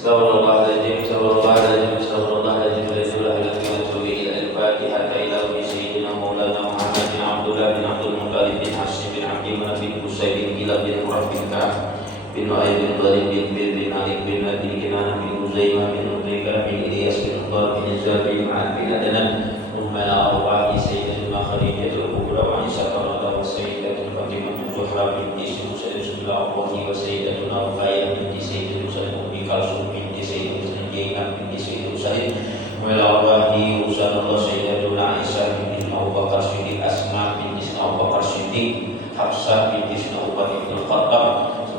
Astagfirullahaladzim, astagfirullahaladzim, astagfirullahaladzim, al-Fatihah ila sayyidina Maulana Muhammad bin Abdullah bin Abdul Muttalib bin Hashim bin Abdi Manaf bin Qusay bin Kilab bin Murrah bin Ka'ab bin Lu'ay bin Ghalib bin Bir bin Alik bin Nabi Kinana bin Uzaymah bin Udrika bin Ilyas bin Udar bin Izzal bin Ma'ad bin Adnan Ummala Arwahi Sayyidina Khadijatul Kubra wa Isa Karata wa Sayyidatul Fatimah Zuhra binti Sayyidina Rasulullah wa Sayyidatuna Ruqayyah binti Sayyidina Rasulullah Kalsum binti Sayyidina Zainab binti Sayyidina Usaid Walawahi Usanullah Sayyidatuna Aisyah binti Abu Bakar Siddiq Asma binti Abu Bakar Siddiq Hafsah binti Abu Bakar bin Khattab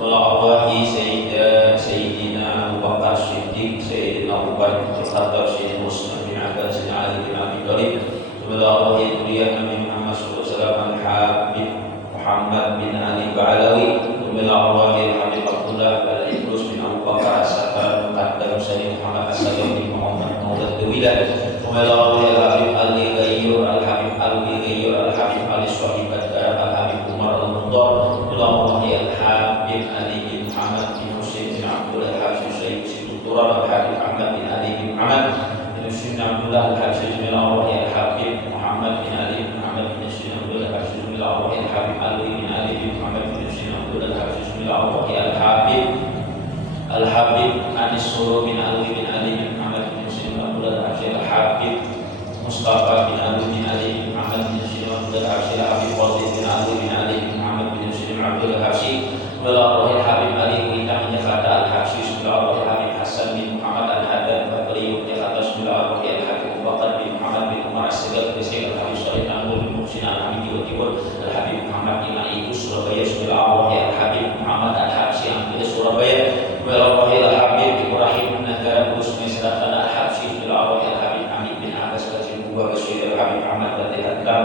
Walawahi Sayyidina Abu Bakar Siddiq Sayyidina Abu Bakar bin Khattab Sayyidina Usman bin Affan Sayyidina Ali bin Abi Thalib Walawahi Duriyah Nabi Muhammad sallallahu alaihi wasallam Habib Muhammad bin Ali Ba'alawi Walawahi Habib Abdullah Al-Idrus bin Abu Bakar As-Sakar Muqaddam Sayyid Muhammad As-Sakar bin Muhammad Maulad Dewilah Walawahi Al-Habib Al-Ghayyur Al-Habib Al-Ghayyur Al-Habib Al-Swahib Al-Habib Umar Al-Mudar Walawahi Al-Habib Ali bin Muhammad bin Husain bin Abdullah Al-Hafiz Sayyid Siduturan Al-Habib Ahmad bin Ali bin Muhammad bin Husain bin Abdullah Al-Hafiz Walawahi Al-Habib Muhammad bin Ali bin Muhammad bin Husain bin Abdullah Al-Hafiz Walawahi Al-Habib Ali bin Ali bin Muhammad bin Husain bin Abdullah Al-Hafiz Walawahi Al-Habib Al-Habib Anis Suru bin Ali bin Ali bin Muhammad bin Husain bin Abdullah Al-Hafiz Al-Habib Mustafa bin Ali bin Ali bin Muhammad bin Husain bin Abdullah Al-Hafiz Al-Habib Fadil bin Ali bin Ali bin Muhammad bin Husain bin Abdullah Al-Hafiz Walawahi Al-Habib Ali bin Jakarta Al-Hafiz Walawahi Al-Habib Hasan bin Muhammad Al-Haddad Bakri Jakarta Walawahi Al-Habib Abu Bakar bin Muhammad bin Umar As-Sagal bin Sayyid Al-Habib Salih Al-Nur bin Muhsin Al-Habib Al-Tibur Al-Habib Muhammad bin Aibu Surabaya Walawahi Al-Habib Muhammad Al-Habsi Ambil Surabaya Walawahi Al-Habib Ibrahim Negara Busmi Selatan Al-Habsi Walawahi Al-Habib Hamid bin Abbas Al-Jibubah Bashir Al-Habib Ahmad Batik Hakam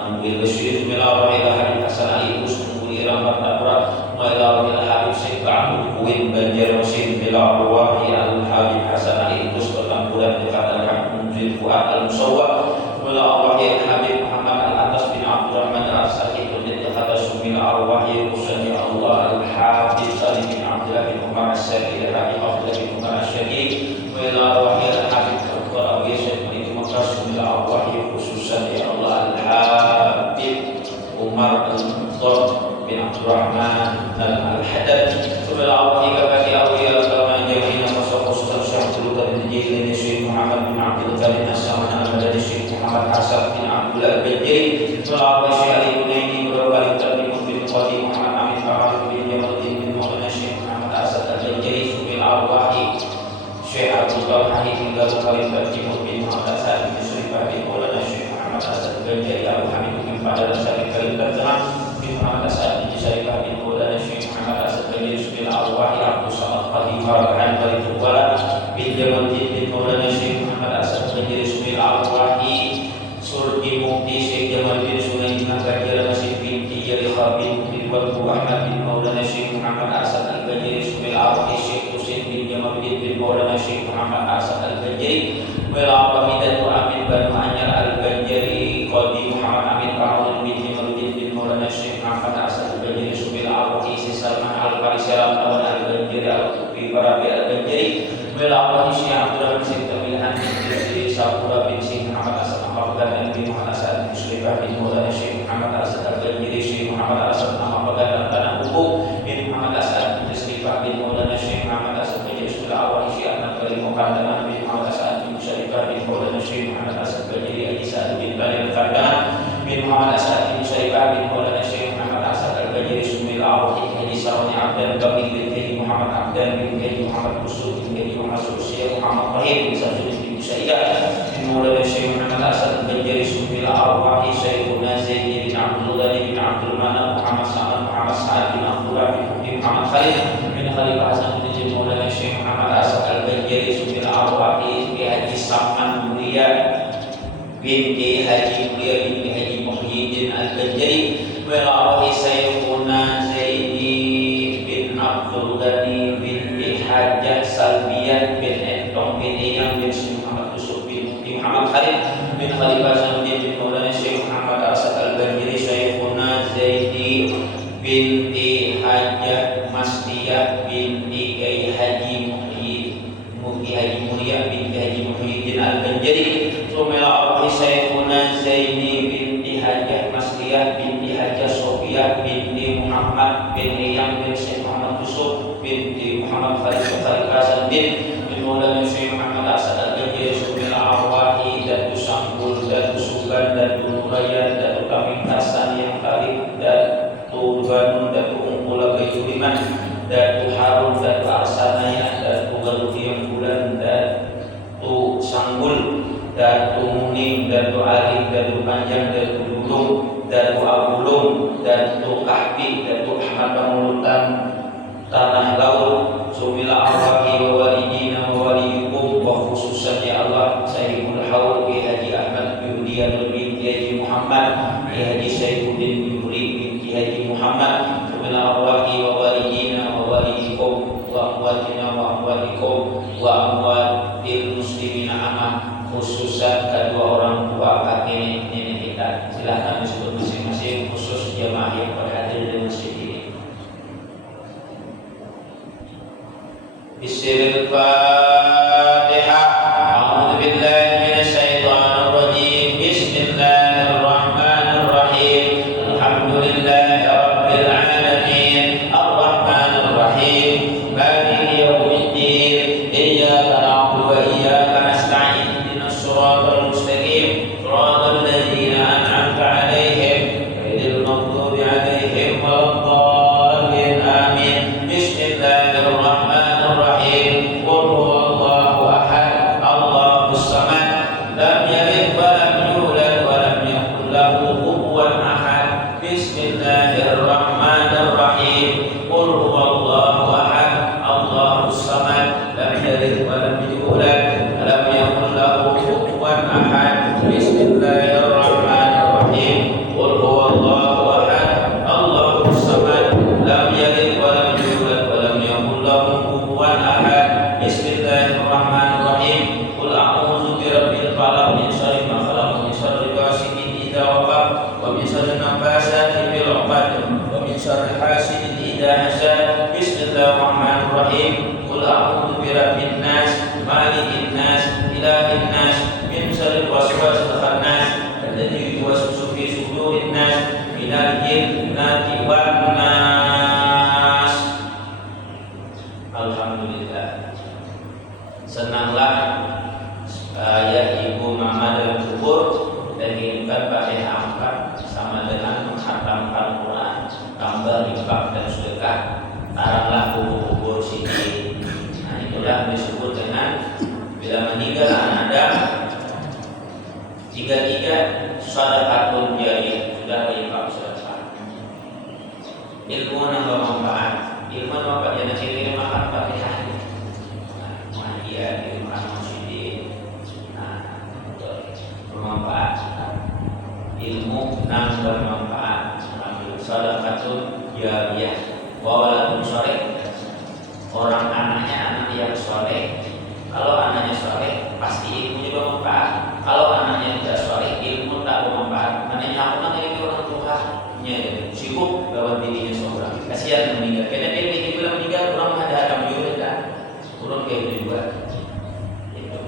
Ambil Bashir Walawahi Al-Habib Hasan Ali Usmul Iram Martabra Walawahi Al-Habib Syekh Ba'amud Kuwin Banjar Musim Walawahi Al-Habib Hasan Ali Usmul Tambulan Jakarta Al-Habib Munzir Fuad Al-Musawwa Walawahi Al-Habib Muhammad Al-Atas bin Abdurrahman Al-Sahih Jakarta Sumil Arwahi Rusani Allah Al-Habib Salim bin Abdullah bin Umar As-Sadi Al-Habib Abdullah bin Umar As-Syadi Walawahi Al-Habib Dr. Abu Yasir bin Makkah Sumil Arwahi khususan ya Allah Al-Habib Umar Al-Muqtar bin Abdurrahman Al-Haddad Sumil Arwahi Kabati Awliya Al-Kama Jawina Masyakur Sultan Syahtul Qadim Jilini Syekh Muhammad bin Abdul Qadim As-Saman Al-Madani Syekh Muhammad Hasan bin Abdullah Al-Bajri Walawahi Syekh Ali Hunaini Walawahi Al-Qadim bin Qadim Muhammad Amin Farah bin Jamaluddin bin Maulana Syekh Muhammad Asad Al-Bajri Sumil Arwahi Syekh Abdul Qadim hingga Al-Qadim Timur bin Muhammad Asad bin Syarifah bin Maulana Syekh Muhammad Asad Al-Bajri Abu Hamid bin Fadal Syarif Karim Terjemah bin Muhammad Asad bin Syarifah bin Maulana Syekh Muhammad Asad Al-Bajri Sumil Arwahi Abdul Samad Khadifah Rahan Balitul Wala bin Jamaluddin bin Maulana Syekh Muhammad Asad Al-Bajri Sumil Arwahi Surdi Mukti Syekh Jamaluddin Sunai Nagajar Nasib binti Yarikha bin Ridwan Ahmad bin Maulana Syekh Muhammad Asad Al-Bajri Sumil Arwahi Syekh Husain bin Jamaluddin bin Maulana Syekh Muhammad Asad Al-Bajri Walawahi Datu Amin Banu Anyar Al-Bajri Qadi Muhammad Amin Farahun bin Jamaluddin bin Maulana Syekh Muhammad Asad Al-Bajri Sumil Arwahi Salman Al-Farisalam Tawan Al-Bajri Al-Tufi Barabi Al-Bajri Walawahi Syekh Abdurrahman Syekh Tamilhan bin Syafura bin Syekh Muhammad Asad Al-Bajri bin Muhammad Asad bin Syarifah bin Maulana Syekh Muhammad Asad Al-Bajri Syekh Muhammad Asad Al-Bajri Tanah Hukum bin Muhammad Asad bin Syarifah bin Maulana Syekh Muhammad Asad Al-Bajri Sumil Arwahi Syekh Ahmad Bali Muqaddaman bin Muhammad Asad bin Syarifah bin Maulana Syekh Muhammad Asad Al-Bajri Haji Sa'ad bin Bali Al-Fardaman bin Muhammad Asad bin Syarifah bin Maulana Syekh Muhammad Asad Al-Bajri Sumil Arwahi Haji Sarwani Abdan Bakri bin Haji Muhammad Abdan bin Haji Muhammad Busur bin Haji Muhammad Syekh Muhammad Tahir bin Sajid bin Syaidah bin Maulana Syekh Muhammad Asad Al-Bajri Sumil Arwahi Syekhuna Zaid bin Abdul Ghani bin Abdul Manap Muhammad Sa'ad bin Abdullah bin Muhammad Khalid bin Khalifah Hasan bin Zaid Maulana Syekh Muhammad Asad Al-Bajri Sumil Arwahi Haji Saman Mulia binti Haji Mulia binti Haji Muhyiddin Al-Bajri Walawahi Syekhuna Zaidi bin Abdul Ghani binti Hajjah Salbiyah bin Entong bin Iyam bin Syekh Muhammad Yusuf bin Muhammad Khalid bin Khalifah Hasan bin Maulana Syekh Muhammad Asad Al-Bajri Syekhuna Zaidi binti Hajjah Masdiyah binti Haji Muhyiddin Haji Mulia binti Haji Muhyiddin Al-Banjari, Sumila arwahi Syekhuna Zaini binti Hajah Masliyah binti Hajah Sofiyah binti Muhammad bin Riyam bin Syekh Muhammad Yusuf binti Muhammad Khalid Hasanuddin bin Maulana Syekh Muhammad Asad Al-Banjari, Sumila arwahi Datu Sambul, Datu Sugan, Datu Nurayan, Datu Kaming Hasan yang Khalid, Datu Banun, Datu Ungkula Bayuliman, Datu Harun, Datu Arsanaya, Datu Galutiam Bulan, Datu Sanggul, Datu Muning, Datu Alif, Datu Panjang, Datu Dulung, Datu Abulung, Datu Kahfi, Datu Ahmad Pangulutan Tanah Laut, Sumila arwahi wa walidina wa waliyikum, wa khususan ya Allah Sayyidul Haul Ki Haji Ahmad Yudianul binti Haji Muhammad, Ki Haji Saifuddin Yuri binti Haji Muhammad, Sumila arwahi wa walidina wa waliyikum, wa amwatina wa amwatikum, wa amwatil muslimina amah, khususan kedua orang tua kakek nenek kita. Silahkan disebut masing-masing, khusus jamaah yang berhadir di masjid ini. Bismillahirrahmanirrahim. A'udzu billahi minasy syaithanir rajim. Bismillahirrahmanirrahim. Alhamdulillahi rabbil alamin. Arrahmanir rahim. Maliki yaumiddin. Iyyaka na'budu wa iyyaka nasta'in. Ihdinas siratal mustaqim. Siratal ladzina an'amta 'alaihim ghairil maghdubi 'alaihim waladdallin. Amin. Bismillahirrahmanirrahim. Qul huwallahu ahad, Allahus samad, lam yalid wa lam yulad wa lam yakul lahu kufuwan ahad. Bismillahirrahmanirrahim. Qul huwallahu ahad, Allahus samad, lam yalid wa lam yulad wa lam yakul lahu kufuwan ahad. Bismillahirrahmanirrahim. Qul huwallahu ahad, Allahus samad, lam yalid wa lam yulad wa lam yakul lahu kufuwan ahad. Bismillahirrahmanirrahim. Qul a'udzu birabbil falaq min syarri ma khalaq, min syarri ghasiqin idza waqab, wa min syarri nafasati fil 'uqad, wa min syarri hasidin idza hasad. Bismillahirrahmanirrahim. Qul a'udzu birabbin nas, malikin nas, ilahin nas, min syarril waswasil khannas, alladzi yuwaswisu fi sudurin nas, minal jinnati wan nas. Alhamdulillah. Senanglah saya ibu mama dalam kubur dan diinginkan pada angkat sama dengan menghatamkan Quran, tambah infak dan sedekah. Taranglah kubur sini. Nah, itulah disebut dengan bila meninggal anak Adam, tiga sedekahun jariyah, sudah infak sedekah. Ilmu yang bermanfaat, ilmu yang bermanfaat yang ciri makan Fatihah. Dia di rumah masjid, bermanfaat, ilmu yang bermanfaat, sedekahun jariyah, wawalatun sholeh, orang anaknya anak yang sholeh. Kalau anaknya sholeh, pasti ilmunya bermanfaat. Kalau anaknya tidak sholeh, ilmu tak bermanfaat. Maknanya aku memiliki orang tuanya sibuk bahwa dirinya seorang, kasihan meninggal. Karena dia bila meninggal orang ada juga, turun kayak itu juga.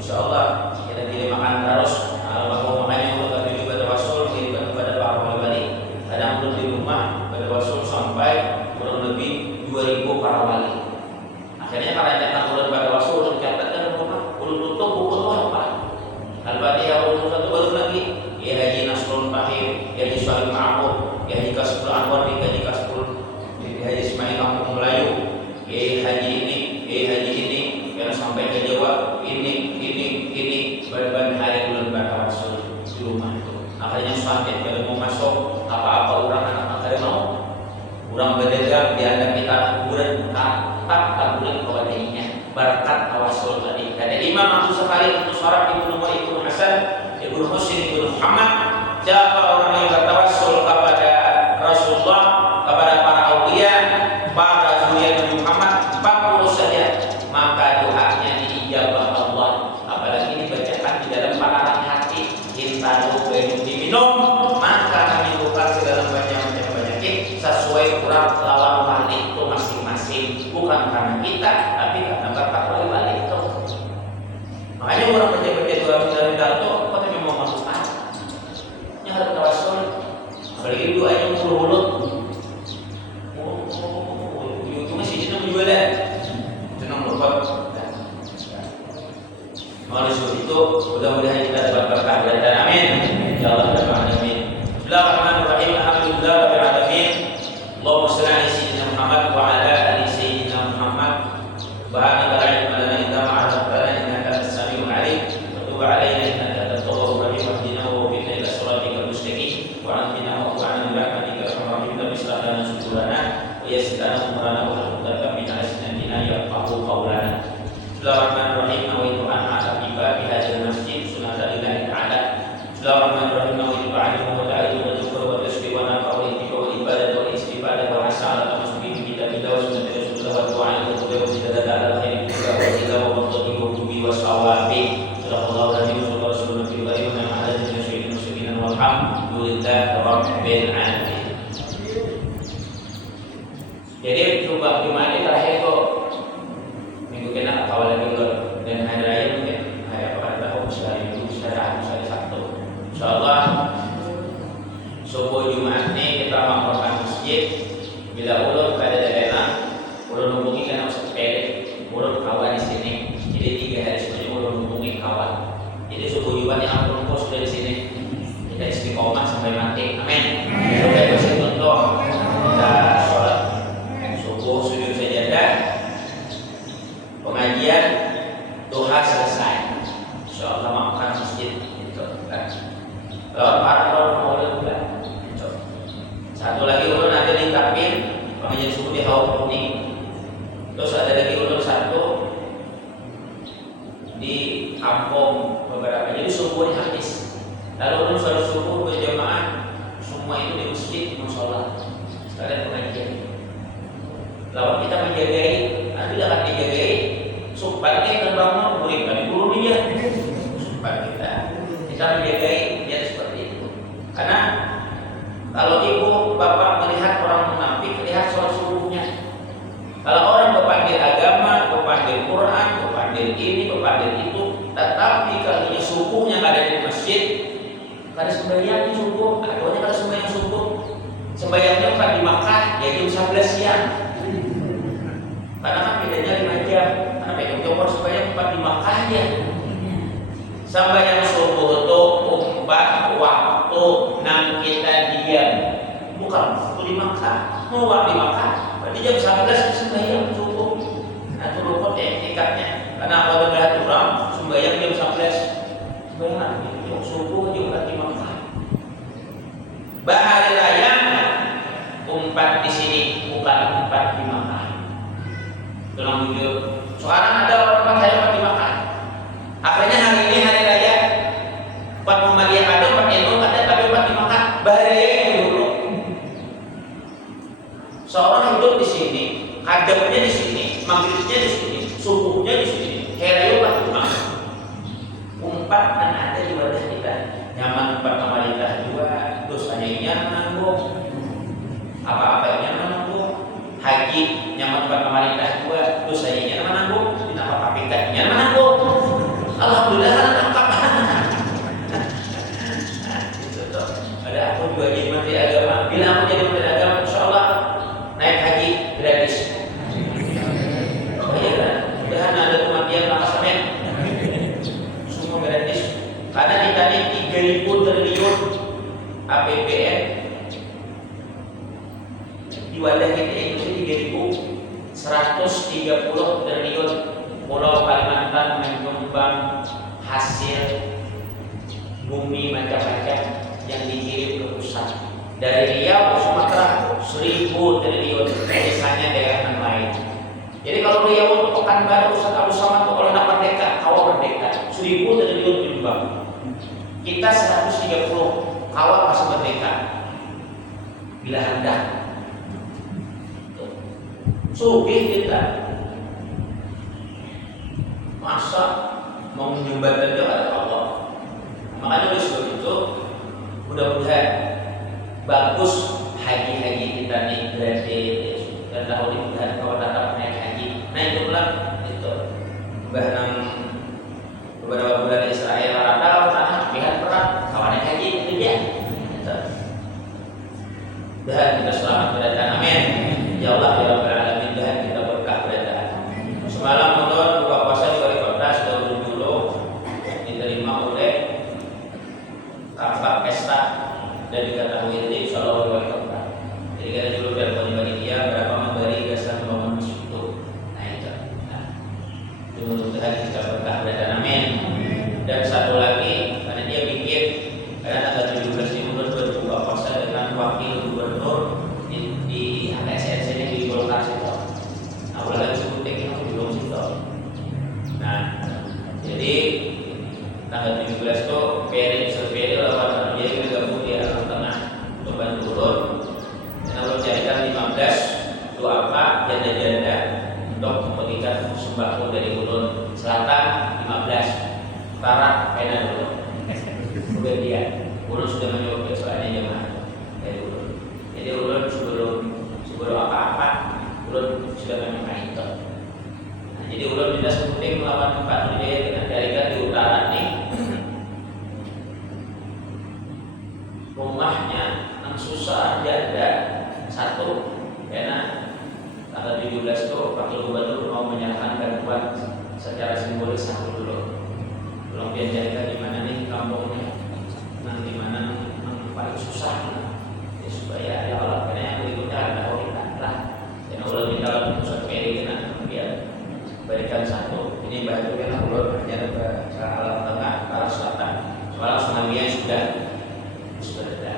Insyaallah kita tidak makan terus. Kalau makanya untuk tadi juga tawasul kepada para wali. Kadang belum di rumah bertawasul sampai kurang lebih 2000 para wali. Akhirnya para yang datang bulan bertawasul mencatatkan rumah belum tutup buku itu apa? Al-Fatihah belum satu baru lagi. Ya Haji Nasrul Fahim, ya Haji Shalih Ma'mur, ya Haji Kasbul Anwar, ya Haji Kasbul, ya Haji Ismail Kampung Melayu, ya Haji ini, ya Haji ini, yang sampai ke Jawa ini ban hari bulan bertawasul di rumah itu. Akhirnya sampai kalau mau masuk apa-apa orang anak mau orang berdagang dianggap kita kuburan tak boleh kewadainya berkat tawasul tadi. Kata Imam Abu Sa'id Ibnu Syaraf Ibnu Umar Ibnu Hasan Ibnu Husain Ibnu Muhammad, siapa orang yang bertawasul kepada Rasulullah, kepada para aulia, para zuriat Nabi Muhammad 40 saja, maka doanya diijabah Allah. Apalagi dibacakan di dalam pararan hati, intanu diminum, maka menimbulkan segala macam penyakit sesuai kurang lawan wali itu masing-masing, bukan karena kita, tapi karena berkat wali itu. Subhanaka la ilma lana illa ma 'allamtana innaka antas samiul 'alim wa tub 'alaina innaka antat tawwabur rahim wahdina wa waffiqna ila siratikal mustaqim wa atina wa qina bi rahmatika arhamar rahimin bismillah lana subulana wa yassir lana umurana wa hlul min alsinatina yafqahu qawlana. Bismillahirrahmanirrahim. Nawaitu an a'taqifa fi hadzal masjid sunnatan lillahi ta'ala. Bismillahirrahmanirrahim. Nawaitu ta'allumu wa ta'allumu wa dzikra wa tasbih wa nafa wa ittiba wa ibadah wa istifadah wa asala tamassuki bi kitabillah wa sunnati rasulillah wa du'a ila Allah wa zidada ala khairin wa ila wa fadli wa tubi wa sawabi. Sallallahu alaihi wa sallam fi wa ala alihi wa sahbihi muslimin walhamdulillahi rabbil alamin. Jadi coba gimana terakhir kok minggu kena awal minggu dan hari raya mungkin hari apa ada tahu hari Minggu hari Sabtu. Insyaallah subuh Jumat ini kita melakukan masjid. Bila ulun pada daerah ulun hubungi kan harus sepele ulun kawan di sini. Jadi 3 hari sebelumnya ulun hubungi kawan. Jadi subuh Jumat yang ulun pos dari sini kita istiqomah sampai mati. Amin. Sampai bersih untuk kita sholat subuh sujud sajadah, pengajian duha selesai. Insyaallah makan masjid itu kan. Para ulama juga. Satu lagi ulun ada di Tapin, pengajian subuh di Hawa Kuning. Terus ada lagi ulun satu di kampung beberapa. Jadi subuh habis. Lalu ulun sholat subuh berjamaah semua itu di masjid musola. Sekalian pengajian. Lawan kita menjagai, nanti akan dijagai. Supaya terbangun murid kami guru dia. Supaya kita menjagai dia seperti itu. Karena kalau ibu bapak melihat orang munafik, lihat sholat subuhnya. Kalau orang berpandil agama, berpandil Quran, berpandil ini, berpandil itu, tetapi kalau subuhnya nggak ada di masjid, kada sembahyang di subuh, adanya kada sembahyang subuh, sembahyangnya bukan di Makkah, ya jam 11 siang. Karena kan bedanya 5 jam. Karena pegang jopor sembahyang tempat di Makkah ya. Sembahyang subuh itu 4 waktu nang kita diam. Bukan waktu di Makkah. Mau waktu di Makkah, berarti jam 11 sembahyang subuh. Nah itu rukun etikatnya. Karena apabila orang sembahyang jam 11 sembahyang jam subuh juga di Makkah. Bahari raya 4 di sini, bukan 4 di Makkah. Dalam video sekarang ada orang saya di Makkah. Akhirnya hari ini hari raya 4 Muhammadiyah ada, 4 NU ada, tapi 4 di Makkah. Bahaya dulu. Seorang hidup di sini, hadapnya di sini, maghribnya di sini, subuhnya di sini, hari raya di Makkah. 4 kan ada di wadah kita. Nyaman 4 Muhammadiyah juga, dosanya nyaman bu. Apa-apa nyaman bu. Haji nyaman 4 Muhammadiyah juga, dosanya nyaman bu. Kenapa KPK nyaman bu? Alhamdulillah kan lengkap. Ada aku juga jadi menteri agama. Bila aku jadi menteri agama, insyaallah naik haji gratis. Oh iya kan? Sudah ada kematian laksanain. Semua gratis. Karena kita ini 3.000 triliun APBN di wadah kita itu 3.130 triliun. Pulau Kalimantan menyumbang hasil bumi macam-macam yang dikirim ke pusat. Dari Riau ke Sumatera 1.000 triliun, misalnya daerah yang lain. Jadi kalau Riau untuk Pekanbaru, Ustaz Abu Samad itu kalau nak merdeka, kawal merdeka 1.000 triliun menyumbang. Kita 130 kawal masih merdeka. Bila hendak sugih kita. Masa mau menjembatkan kepada Allah. Makanya oleh sebab itu mudah-mudahan bagus haji-haji kita nih gratis dan tahun ini mudah kalau tetap naik haji. Nah itu pula itu bahkan beberapa bulan Israel rata tanah lihat perang kawan naik haji itu dia. Dan kita selamat kedatangan. Amin. Ya Allah ya Rabbal alamin, dan kita berkah kedatangan. Semalam nonton buka puasa di wali kota sudah dulu diterima oleh Kak Pesta dan diketahui oleh Insyaallah wali kota. Jadi kita dulu dari panitia berapa memberi dasar membangun masjid itu. Nah itu. Nah, mudah-mudahan kita berkah dan amin. Dan satu lagi, karena dia bikin karena tanggal 17 ini berbuka puasa dengan wakil gubernur di HTSNC ini di Golkar situ. Nah, ulah disebutnya itu di Golkar situ. Nah, jadi tanggal 17 itu peri lawan dia bergabung di Arab Tengah untuk bantu urut. Dan Allah carikan 15 itu apa janda-janda untuk membagikan sembako dari Ulun Selatan 15 Barat Pena dulu. Kemudian dia Ulun sudah mencoba soalnya jemaah dari Ulun. Jadi Ulun sebelum apa-apa Ulun sudah mencoba itu. Nah, jadi Ulun tidak sepenting melawan Pak Nudaya dengan jarikan di utara nih. Rumahnya yang susah janda satu karena tanggal 17 itu Wakil Gubernur mau menyerahkan bantuan secara simbolis satu dulu. Belum dia jadikan di mana nih kampungnya, nah di mana yang paling susah, ya, supaya ya Allah karena yang berikutnya ada kita lah. Dan Allah minta dalam pusat peri kena kemudian berikan satu. Ini baju yang Allah hanya ke alam tengah, ke arah selatan. Soalnya semuanya sudah ada.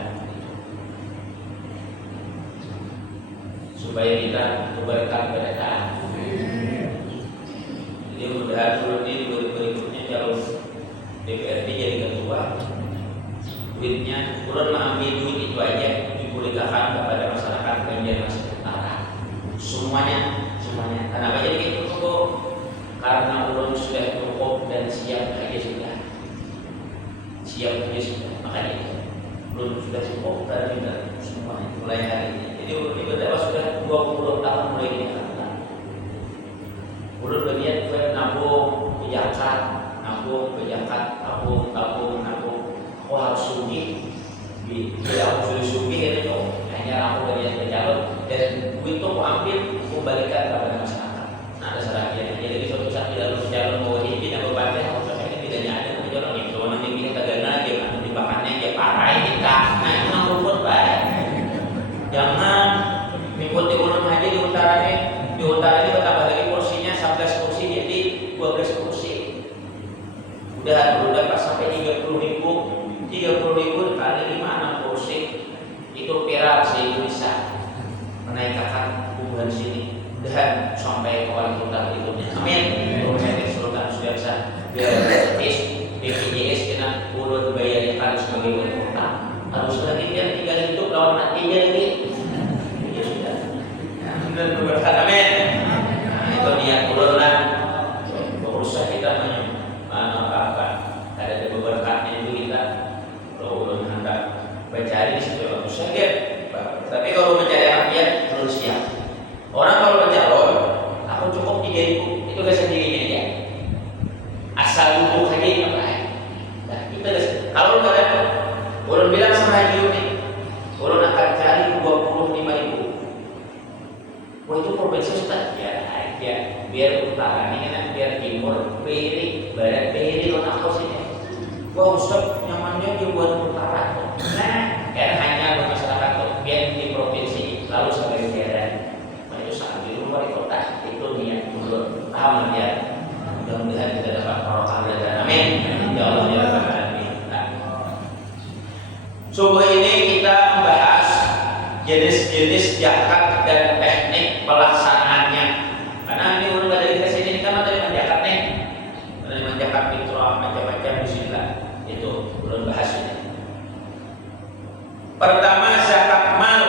Supaya kita berkat kepada jadi mudah-mudahan dulu ini berikutnya calon DPRD jadi ketua duitnya turun mengambil duit itu aja dipublikasikan kepada masyarakat Banjarmasin Utara semuanya kenapa jadi gitu kok karena ulun sudah cukup dan siap aja sudah makanya ulun sudah cukup dan kita semuanya mulai hari ini. Jadi ulun ini berdakwah sudah 20 tahun mulai ini. Ulun berniat buat nabung ke zakat, tabung. Aku harus sugih, tidak aku sugih itu hanya aku berniat berjalan dan duit itu aku ambil, aku balikan kepada masyarakat. Nah ada syaratnya. Jadi suatu saat tidak harus jalan mau hidup dan berbantai, aku ini tidaknya ada jalan yang kalau nanti kita tagana dia kan dimakannya dia parah kita. Nah itu nang rumput baik. Jangan mengikuti ulun aja di utara ini bertambah lagi kursinya 11 kursi jadi 12 kursi. Udah pas sampai 30.000 dikali 5 kursi itu viral sih bisa menaikkan hubungan sini dan sampai ke wali kota berikutnya. Amin. Proses Sultan sudah bisa biar BPJS kena ulun bayarkan sebagai wali kota. Harus lagi biar tinggal hidup lawan matinya ini. Ya sudah. Dan berkat amin. Nah, itu niat ulun lah. Berusaha kita apa ada berkatnya itu kita kalau ulun hendak mencari di situ bagus saja. Tapi kalau mencari rakyat harus siap. Orang kalau mencalon, aku cukup 3.000 itu ke sendirinya aja. Asal duduk saja ini apa? Nah kita kalau nggak ada, ulun bilang sama Haji Uni, ulun akan cari 25.000. Wah itu provinsi Ustaz ya, biar utara ini kan biar timur, barat non aku sini. Wah Ustaz nyamannya dibuat utara. Nah, kayak hanya masyarakat tuh biar di provinsi lalu sampai daerah. Nah itu sangat di luar kota itu niat dulu. Paham ya? Mudah-mudahan kita dapat barokah dan amin. Ya Allah ya Rabbal alamin. Subuh ini kita membahas jenis-jenis zakat dan teknik pelaksanaannya. Karena ini ulun dari kesini kan ada yang zakat nih, ada yang zakat fitrah macam-macam bismillah itu ulun bahas ini. Pertama zakat mal,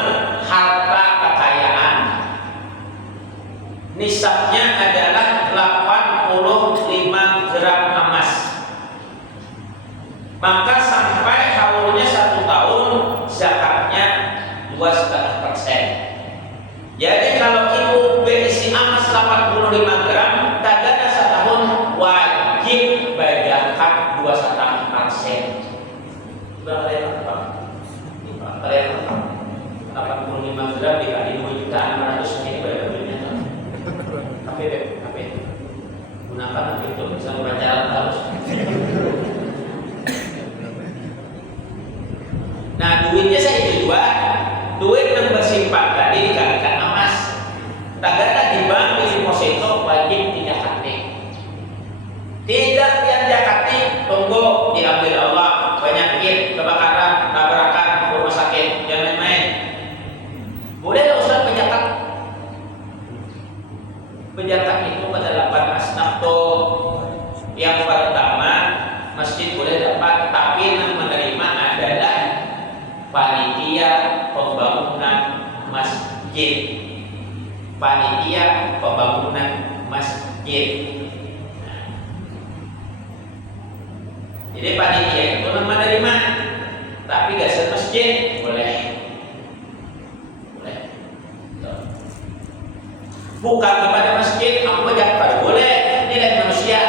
harta kekayaan. Nisabnya adalah 85 gram emas. Maka sampai haulnya 1 tahun zakatnya 2,5%. Jadi kalau ibu berisi emas 85 gram, tagana setahun wajib bayar zakat 2,5%. Berapa apa? Kalian 85 gram dikali 2.600.000 ini berapa duitnya? KP. Gunakan itu bisa membaca terus. Nah duitnya saya itu juga duit yang bersimpan tadi dikalikan emas. Tagana di bank di deposito wajib 3 kali. tunggu diambil Allah, penyakit, kebakaran, tabrakan, rumah sakit, jangan main-main. Boleh nggak Ustaz pejabat? Pejabat itu pada 8 asnaf tuh. Yang pertama, masjid boleh dapat, tapi yang menerima adalah panitia pembangunan masjid. Panitia pembangunan masjid. Jadi panitia itu menerima, tapi gak se-masjid boleh. Bukan kepada masjid, aku pejabat boleh, tidak manusia.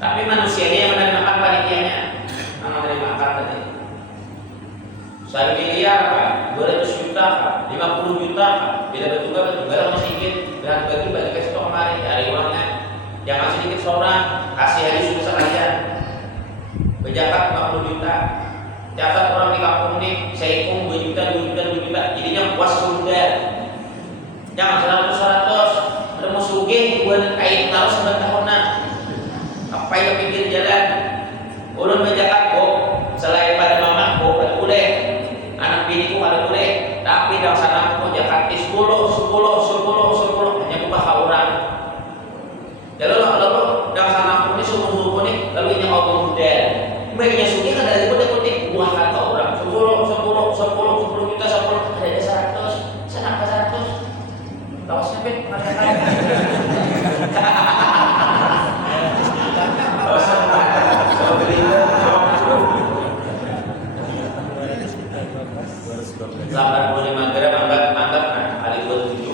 Tapi manusianya yang menerima panitianya, yang menerima akar tadi. 1 miliar kan, 200 juta kan, 50 juta kan, bila bertunggal masih sedikit, dan bagi ke stok kemarin, dari uangnya. Jangan sedikit seorang, kasih hari sebesar aja. Pejabat 50 juta, catat orang di kampung ini, saya hitung 2 juta, jadinya puas bundar. Jangan 100, udah mau sugih, buat kain taruh 9 tahunan. Apa yang pinggir jalan? Ulun pejabat kok, selain pada mama kok, boleh. Anak bini kok ada boleh, tapi dalam sana kok Jakarta 10, hanya buka orang. Ya lalu dalam sana kok ini subuh nih, lalu ini ngomong model. Baiknya sugih kan dari kode buah kata orang 10 juta 10 ada 100, sana ke 100. Tawasnya bet, Lapan 25 gram anggap kali 27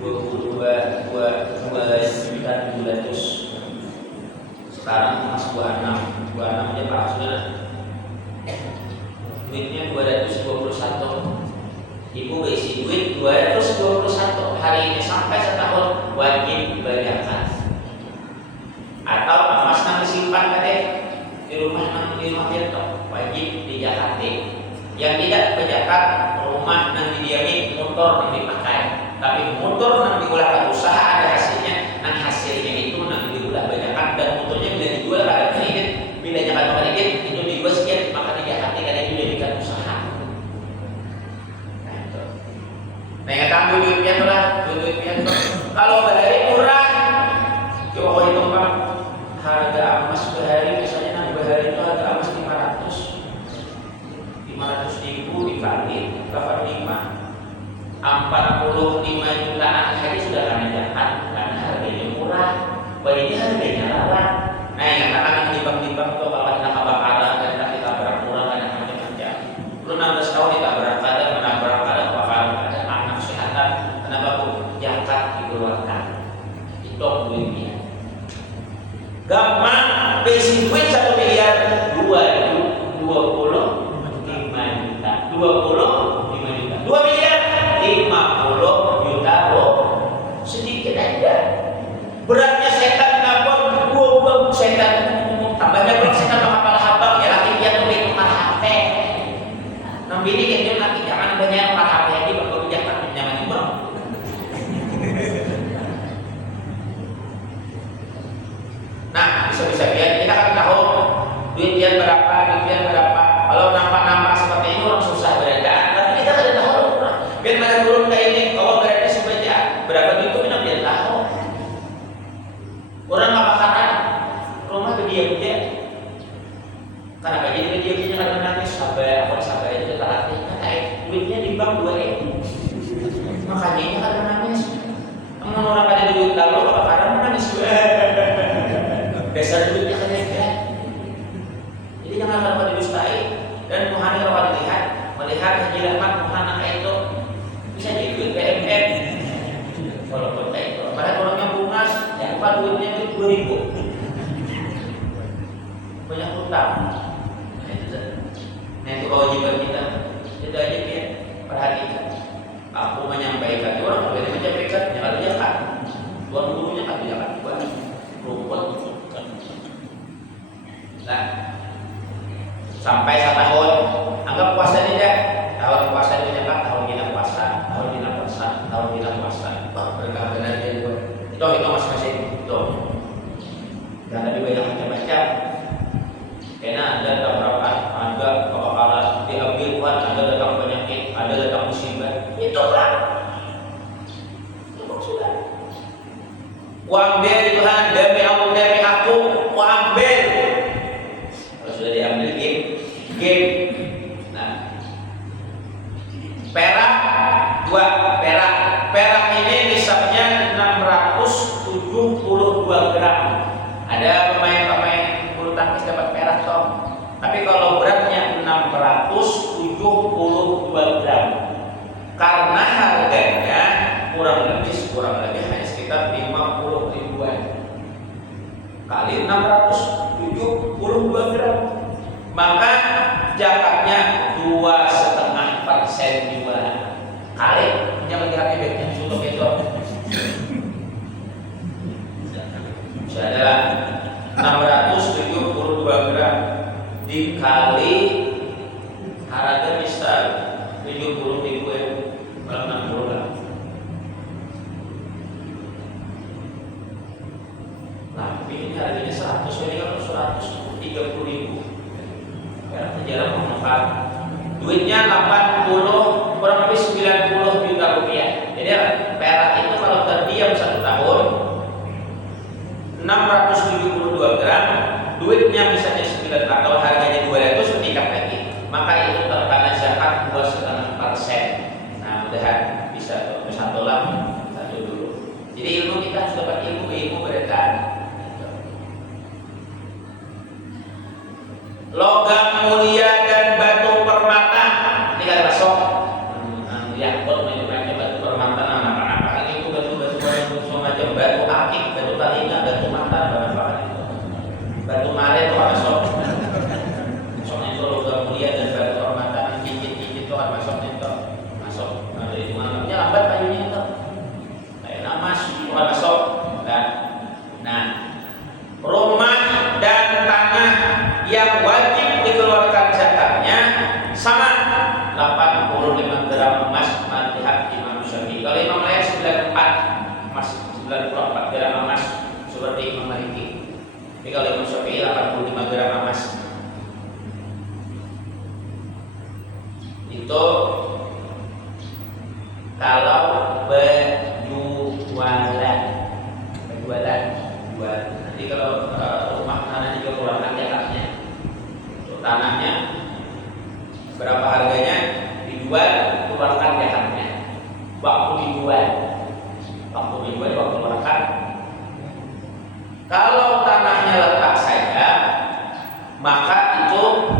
22.700. Sekarang emas 26 aja Pak sudah. Duitnya 221. Ibu berisi duit 221 hari ini sampai setahun wajib dibayarkan. Atau emas yang disimpan kadek di rumah Tirto wajib dijakati. Yang tidak berjakat rumah yang didiami motor yang dipakai. Tapi motor yang digunakan usaha ada hasilnya. Dan hasilnya itu yang digunakan berjakat dan motornya bila dijual ada kredit, bila jakat kredit itu dijual sekian maka dijakati karena itu dijadikan usaha. Nah, yang tahu duitnya tuh lah, duitnya tuh. Kalau berhari murah, coba hitung Pak. Harga emas berhari misalnya berhari itu harga emas 500.000 dibagi 85, 45 jutaan hari sudah kena jahat karena harganya murah. Ini harganya larang. Nah, yang katakan timbang-timbang tuh kalau kita kebakaran dan kita berat murah dan macam-macam. Lu 16 tahun kita berat kadang menabrak kadang kebakaran. Kenapa Bu? Zakat dikeluarkan. Itu duitnya. Gampang, basic duit 1 miliar 25 juta. 2 miliar 50 juta loh. Sedikit aja. Beratnya setan ngapor, gua setan tambahnya berat setan kepala habang ya laki dia tuh itu HP. Nah, bini kan laki jangan banyak HP aja baru zakat nyaman juga. Nah, bisa-bisa kita kan tahu duitnya berapa. Kalau nampak seperti ini orang susah beredar. Tapi kita kan tahu biar mana turun kayak ini. Kalau beredar sebanyak berapa duit itu kita biar tahu. Orang nggak bakaran rumah berdiam-diam. Karena kayak jadi dia kan nangis sabar itu kita latih. Duitnya di bank 2.000. Makanya ini kan nangis. Emang orang ada duit lalu bakaran menangis. Dasar duitnya kan ya. Jadi jangan kalau didustai dan Tuhan kalau melihat kejilaman Tuhan anak itu bisa jadi duit BMN. Kalau kota itu, padahal orangnya bungas, yang lupa duitnya itu 2.000. Banyak hutang. Nah itu kewajiban kita. Itu aja ya, perhatikan. Aku menyampaikan orang boleh menyampaikan yang ada zakat. Tuan gurunya kan zakat juga. Rumput. Nah, sampai 1 tahun anggap puasa tidak tahun puasa itu zakat, tahun kita puasa. Wah, berkah benar dia itu masing-masing itu. Ku ambil Tuhan demi aku, demi aku, ku ambil. Kalau sudah diambil game. Nah, perak 2 perak ini nisabnya 672 gram. Ada pemain bulu tangkis dapat perak toh. Tapi kalau beratnya 672 gram. Karena harganya kurang lebih hanya sekitar 50 ribuan kali 672 gram, maka zakatnya 2,5% juga. Kali jangan dihati baiknya untuk itu adalah 672 gram dikali harga misal 70 ribu ya, kalau 60 lah. Nah, ini harganya 100, ini kalau 130 ribu. Karena jarang bermanfaat. Duitnya 80, kurang lebih 90 juta rupiah. Jadi perak itu kalau terdiam 1 tahun 672 gram, duitnya misalnya 9, atau harganya 200, meningkat lagi, maka itu terkena zakat 2,5%. Nah, mudahan bisa satu dulu. Jadi ilmu kita harus dapat ilmu beredar. Logam mulia dan batu permata, ini kan masuk. Ya, kalau menyebutnya batu permata, apa itu batu semacam batu akik, batu talinga, batu mata, batu mare itu masuk. Soalnya itu logam mulia dan batu permata, cincin itu kan masuknya itu masuk. Nah, dari mana? Lambat kayunya itu. Kayak namas itu masuk. Nah, rumah dan tanah yang wajib dikeluarkan zakatnya sama 85 gram emas madhab Imam Syafi'i. Kalau Imam lain 94 emas, 94 gram emas seperti Imam Maliki. Tapi kalau Imam Syafi'i 85 gram emas. Itu kalau berjualan. Nanti kalau rumah tanah juga keluarkan zakatnya. Tanahnya berapa harganya, dijual, keluarkan zakatnya. Waktu dijual keluarkan. Kalau tanahnya letak saja, maka itu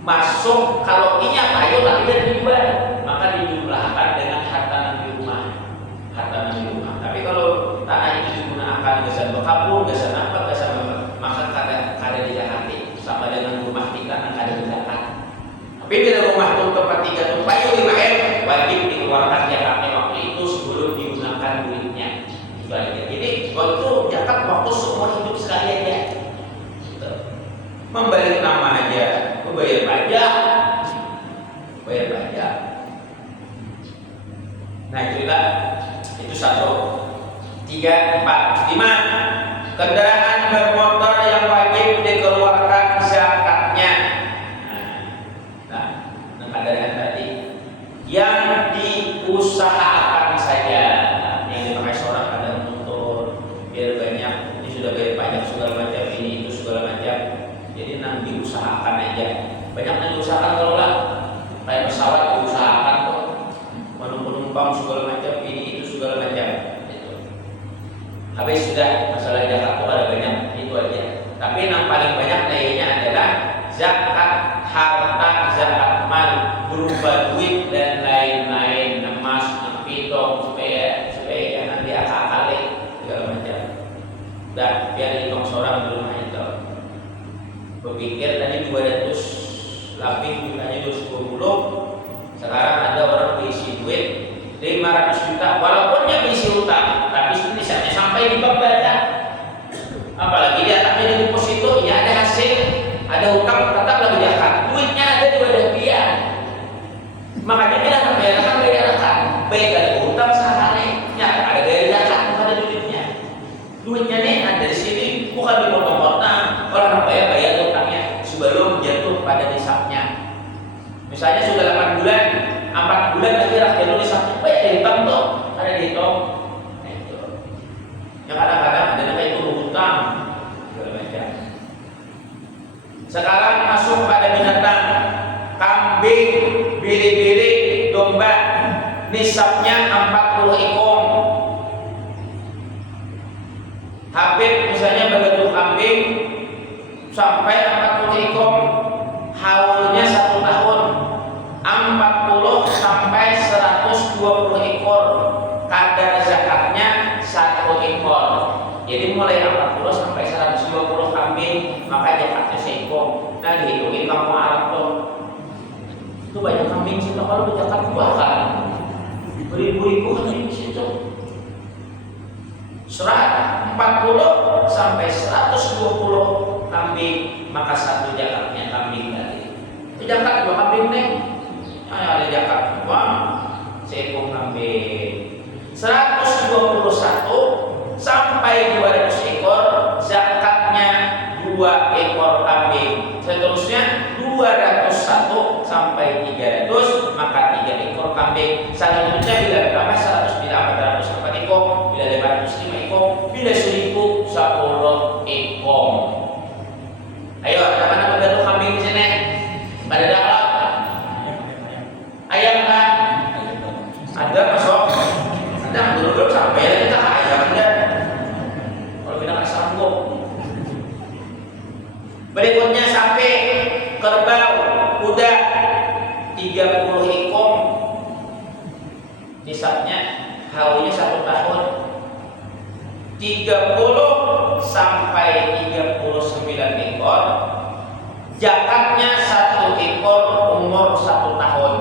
masuk. Kalau ini kayu tapi tidak dijual, maka dijumlahkan dengan harta di rumah. Tapi kalau tanah itu digunakan gasan berkabur, gasan apa, maka kada dizakati. Sama dengan rumah kita ada zakat. Tapi bila rumah itu tempat 3 tumpah 5 M, wajib dikeluarkan zakatnya waktu itu sebelum digunakan duitnya. Itu aja. Jadi waktu zakat waktu seumur hidup sekali aja. Membalik nama aja, bayar pajak. Nah itu 1, 3, 4, 5. Kendaraan bermotor yang wajib dikeluarkan zakatnya. Nah, kendaraan tadi yang diusahakan saja, yang dipakai seorang ada motor biar banyak, ini sudah bayar pajak segala macam, ini itu segala macam. Jadi nanti diusahakan aja. Banyak yang diusahakan kalau lah kayak pesawat diusahakan kok, penumpang segala macam, ini itu segala macam. Habis sudah masalah zakat itu ada banyak, itu aja. Tapi yang paling banyak nilainya adalah zakat harta, zakat mal berupa duit dan lain-lain, emas, pitong, supaya nanti akal-akali segala macam. Dan biar hitung seorang di rumah itu berpikir tadi 200 lebih jutanya 210, sekarang ada orang berisi duit 500 juta, walaupun dia berisi utang, tapi misalnya sampai di bank badan, apalagi dia atasnya di deposito, ya ada hasil, ada utang, tetap lagi zakat, duitnya ada di wadah dia. Makanya bilang bayaran, baik ada utang sehari, ya ada gaya zakat, bukan ada duitnya nih ada di sini, bukan dipotong-potong, orang bayar utangnya sebelum jatuh pada nisabnya. Misalnya sudah Habib misalnya begitu kambing sampai 40 ekor, haulnya 1 tahun, 40 sampai 120 ekor, kadar zakatnya 1 ekor. Jadi mulai 40 sampai 120 kambing, maka zakatnya 1 ekor. Nah dihitungin kamu Arab tuh, itu banyak kambing situ, kalau berzakat bahkan beribu-ribu kambing di situ. 40 sampai 120 kambing, maka 1 zakatnya kambing tadi. Zakat 2 kambing nih, ada zakat 2 seekor kambing. 121 sampai 200 ekor, zakatnya 2 ekor kambing. Seterusnya 201 sampai 300, maka 3 ekor kambing. Selanjutnya bila berapa? 100, bila 400 4 ekor, bila 500 5 ekor, bila 1000 10 ekor. Ayo, ada mana begitu kambing di sini? Pada dalam ayam kan? Ada masuk? Ada dulu sampai kita ayam ada. Kalau kita nggak sanggup. Berikutnya sapi, kerbau, kuda 30 ekor. Nisabnya haulnya 1 tahun. 30 sampai 39 ekor. Zakatnya 1 ekor umur 1 tahun.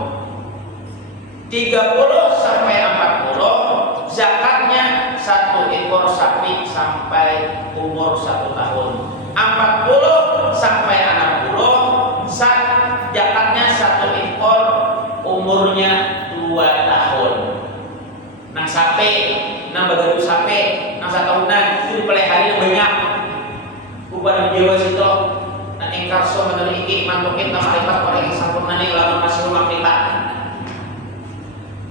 30 sampai 40, zakatnya 1 ekor sapi sampai umur 1 tahun. 40 sampai 60, zakatnya 1 ekor umurnya 2 tahun. Nang sapi, nang begitu sapi, nang 1 tahunan itu dipelihara banyak. Bukan di Jawa situ. Nang ingkar so menurut iki mantukin nang alipat pada iki sampurna ning lamun masih rumah kita.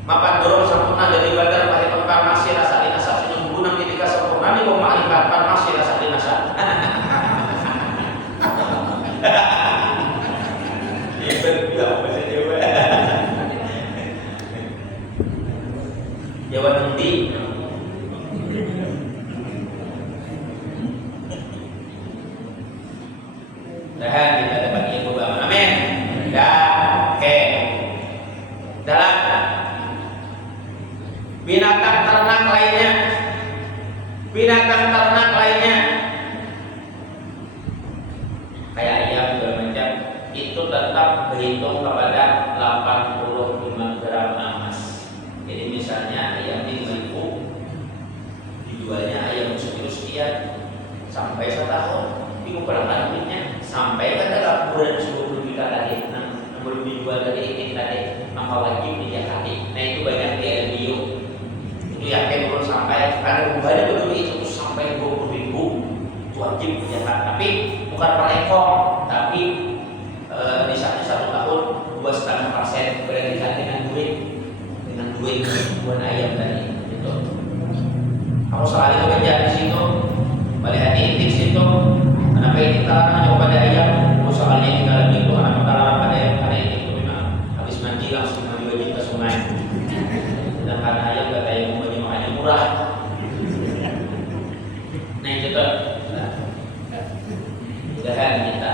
Mapan dorong sampurna dari badan pada pengkar masih rasa dinasa sudah gunung ketika sempurna nih mau alipat pan masih rasa dinasa. Iya betul bahasa Jawa. Jawa nanti. Dahan kita dapat ilmu agama. Amin. Dah, oke. Dalam binatang ternak lainnya, kayak ayam segala macam, itu tetap berhitung kepada 85 gram emas. Jadi misalnya ayam di 5.000, dijualnya ayam sekian sampai 1 tahun. Bingung berapa duitnya sampai ke dalam bulan 20 juta tadi, nah belum dijual tadi ini tadi, maka wajib dizakati. Nah itu banyak di LBU itu yakin belum sampai karena ubahnya betul itu sampai 20.000 wajib dizakat, tapi bukan per ekor, tapi misalnya 1 tahun 2,5% berarti dengan duit ribuan ayam tadi itu. Aku selalu kerja di situ, balik hati di situ. Kenapa ini terlarang hanya pada ayam? Soalnya di dalam itu kenapa terlarang pada ayam? Karena itu memang habis mandi langsung mandi ke sungai. Sedangkan ayam kata ayam umumnya makanya murah. Nah itu tuh. Jangan kita.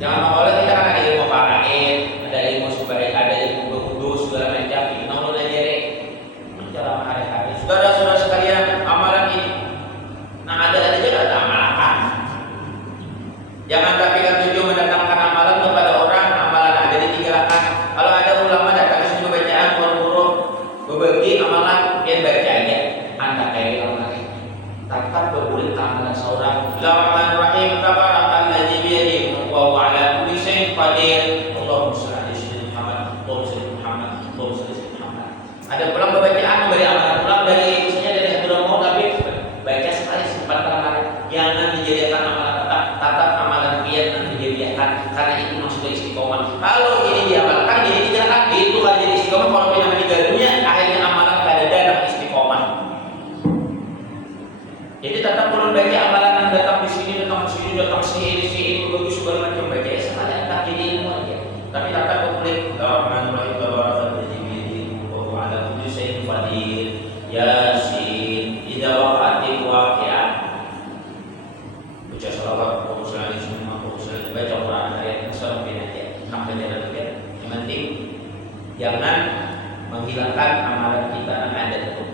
Jangan boleh kita kan ada ilmu faraid, ada ilmu subarik, ada ilmu kudus segala macam. Kita mau belajar cara hari-hari. Saudara-saudara sekalian, amalan ini. Nah ada aja ada amalan. Jangan tapi tujuh mendatangkan amalan kepada orang, amalan ada ditinggalkan. Kalau ada ulama datang ke sini bacaan huruf berbagi amalan dia baca aja. Anda kayak orang lain. Tetap berbuat amalan seorang. Bismillahirrahmanirrahim. Tabarakalladzi biyadihi wa huwa ala kulli syai'in qadir. Allahumma shalli ala sayyidina Muhammad. Allahumma shalli Muhammad. Allahumma shalli Muhammad. Ada pulang bacaan memberi amalan pulang dari misalnya dari Abdul Maut Nabi baca sekali sempat kali. Jangan dijadikan amalan tetap amalan kiat nanti dijadikan karena itu maksudnya istiqomah. Kalau ini diamalkan jadi dijalankan itu kan jadi istiqomah. Kalau kita meninggal dunia akhirnya amalan kada ada istiqomah. Jadi tetap perlu baca amalan yang datang di sini, datang di sini, datang jangan menghilangkan amalan kita yang ada itu.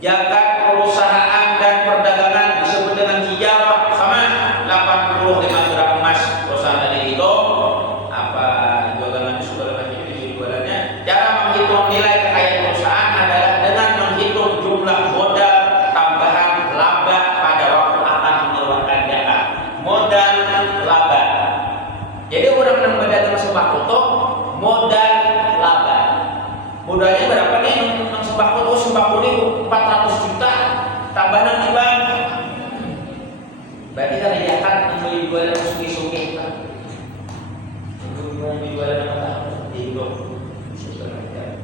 Jaga perusahaan dan perdagangan disebut dengan tijarah, sama 85 gram emas perusahaan tadi itu apa jualan segala macam itu jualannya. Cara menghitung nilai kekayaan perusahaan adalah dengan menghitung jumlah modal tambahan laba pada waktu akan mengeluarkan dana. Modal laba. Jadi orang yang berdagang sembako itu modal laba. Modalnya berapa nih? Sembako ini 400 juta tambahan di bank. Berarti kan jahat membeli jualan suki-suki kan. Membeli jualan apa? Itu.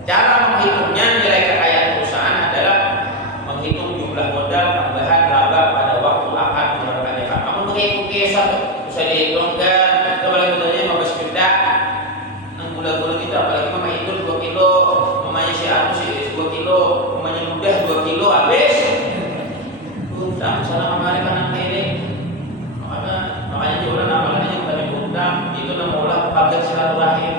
Cara menghitungnya nilai kekayaan perusahaan adalah menghitung jumlah modal tambahan laba pada waktu akan mengeluarkan dana. Kamu menghitung kisah bisa dihitung kan? Kalau modalnya 15 juta, 6 bulan kita apalagi mama itu 2 kilo, mamanya si anu sih 2 kilo, mamanya mudah 2 kilo habis. Utang salah kemarin kan ini. Makanya jualan amalannya bukan utang, itu namanya pajak silaturahim.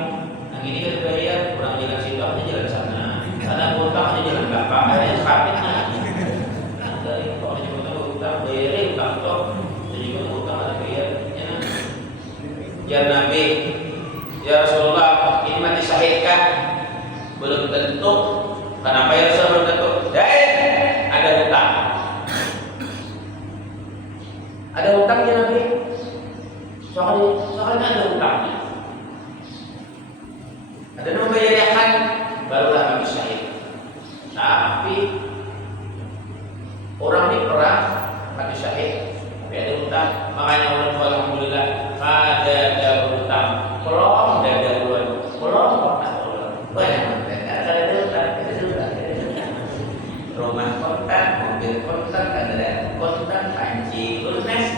Yang ini kan bayar, kurang jalan situ aja jalan sana. Sana utang aja jalan belakang, akhirnya sakit nah. Dari kalau hanya utang bayarin utang toh, jadi kan utang ada bayarnya. Ya Nabi, ya Rasulullah, ini mati syahidkah? Belum tentu. Kenapa ya Rasul belum tentu? Ada hutang. Ada hutangnya Nabi. Soalnya ada hutangnya. Ada yang membayarkan barulah Nabi syahid. Tapi orang ini pernah mati syahid, tapi ada hutang. Makanya orang tua alhamdulillah ada hutang. Belum ada duluan. Belum banyak. Rumah kontak, mobil kontak, kendaraan kontak, panci lunas,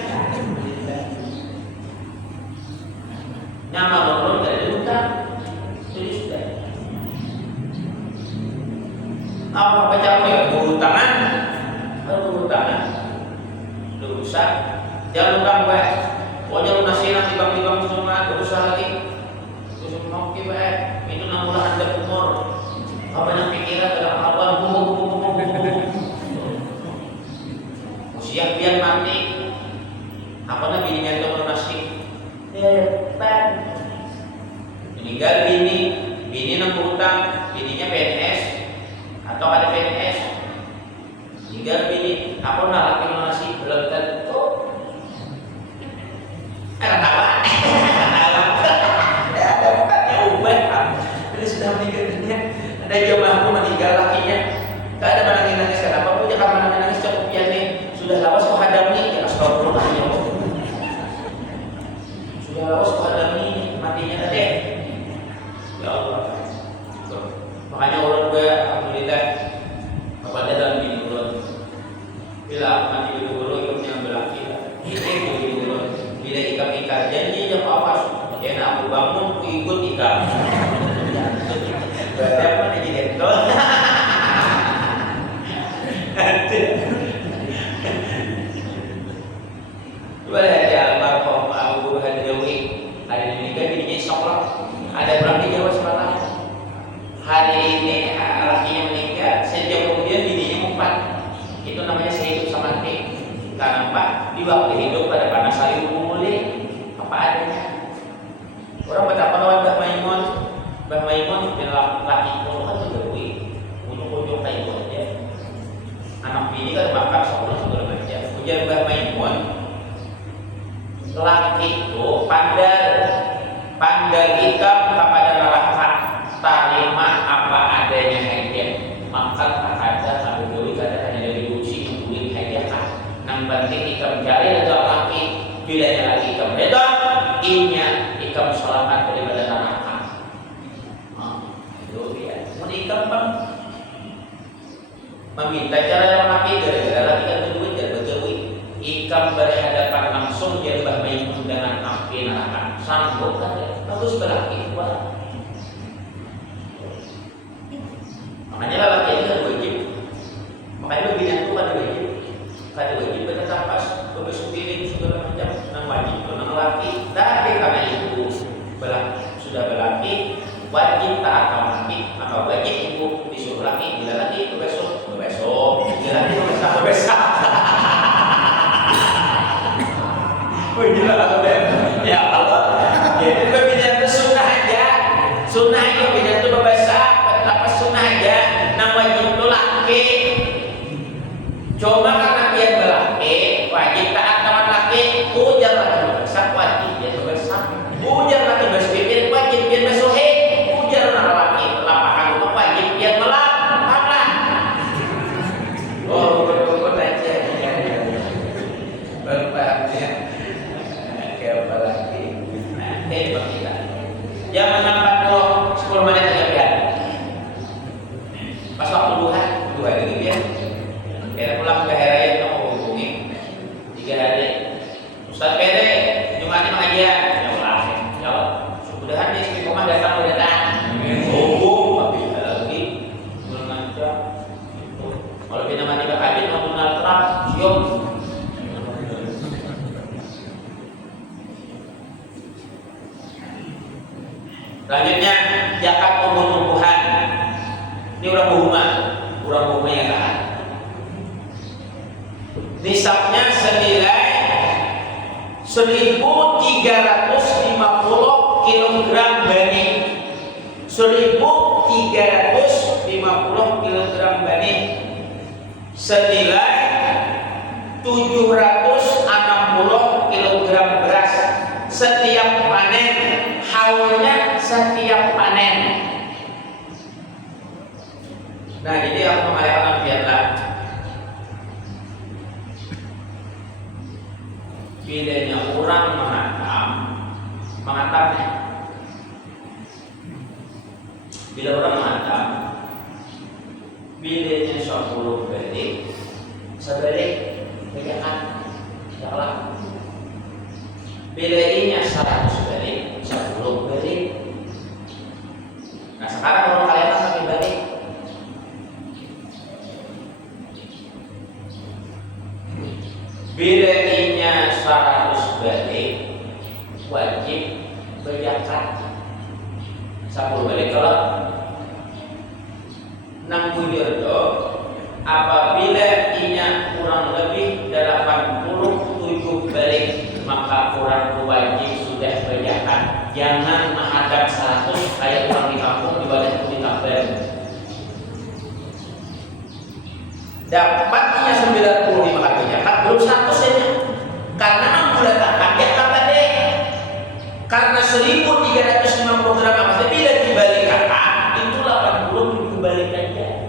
nama belum dari hutang, jadi sudah. Apa bacamu ya? Berhutangan, berhutangan, dosa, jangan utang baik. Pokoknya lunasin nanti bang semua, dosa lagi, dosa mau baik. Itu namulah anda umur. Apa yang pikiran dalam awal usia biar mati apa nabi yang tahu nasi depan meninggal bini nang hutang, bininya PNS atau ada PNS meninggal bini apa nak laki nasi belum tentu apa ada bukannya ubah ini sudah meninggal dunia. Ada jamaahku meninggal lakinya, tak ada menangis kenapa pun jangan menangis cukup ya nih sudah lawas kok hadam nih ya astagfirullah ya sudah lawas kok hadam nih matinya tadi ya Allah. Makanya orang gue alhamdulillah kepada dalam diri gue bila mati itu gue hidupnya berlaki ini gue bila ikan janji jam awas ya nak aku bangun aku ikut ikan berapa nih jadi itu boleh aja almarhum Abu Burhan Jawi hari ini kan bininya sekolah ada berapa di Jawa Selatan hari ini lakinya meninggal sejak kemudian bininya mumpat itu namanya sehidup sama mati karena apa di waktu hidup pada panas sayur mulai apa adanya orang betapa lawan Mbah Maimun bin laki itu kan juga ujung kayak itu aja anak bini kan makan segala macam ujar Mbah Maimun laki itu pandai ikan kepada neraka tarima apa adanya hadiah maka tak ada sampai dulu kada hanya dari uji untuk hadiah nang penting ikan jari atau laki bilanya lagi ikan beda inya ikan selamat daripada neraka. Gampang meminta cara mati gara-gara lagi kan berduit dan berduit ikan berhadapan langsung dia Mbah Maimun dengan api neraka sanggup kan ya bagus berarti buat makanya lelaki ini kan wajib makanya lebih yang itu kan wajib berkata pas kebesukirin segala macam nang wajib nang laki tapi karena itu kurang rumah yang kan. Nisabnya senilai 1.350 kg benih. 1.350 kg benih senilai 760 kg beras setiap panen. Haulnya setiap panen. Nah, jadi aku mengatakan biarlah bilanya orang mengantamnya. Bila orang mengantam, bilanya 10 balik, sebalik bejakan, jalan. Bilanya 100 balik, 10 balik. Nah, sekarang orang kalian pakai balik. Bilanya 100 balik, wajib berzakat 10 balik. Kalau 60 dirdo, apabila inya kurang lebih 87 balik, maka orang wajib sudah berzakat. Jangan menghadap 100 kayak orang di kampung ibadah di tabel. Dapatnya 95 kali zakat belum 100 saja. Karena 6 bulan tahan dia tambah deh. Karena 1.350 gram emas bila dibalikan itu 80 dibalik aja.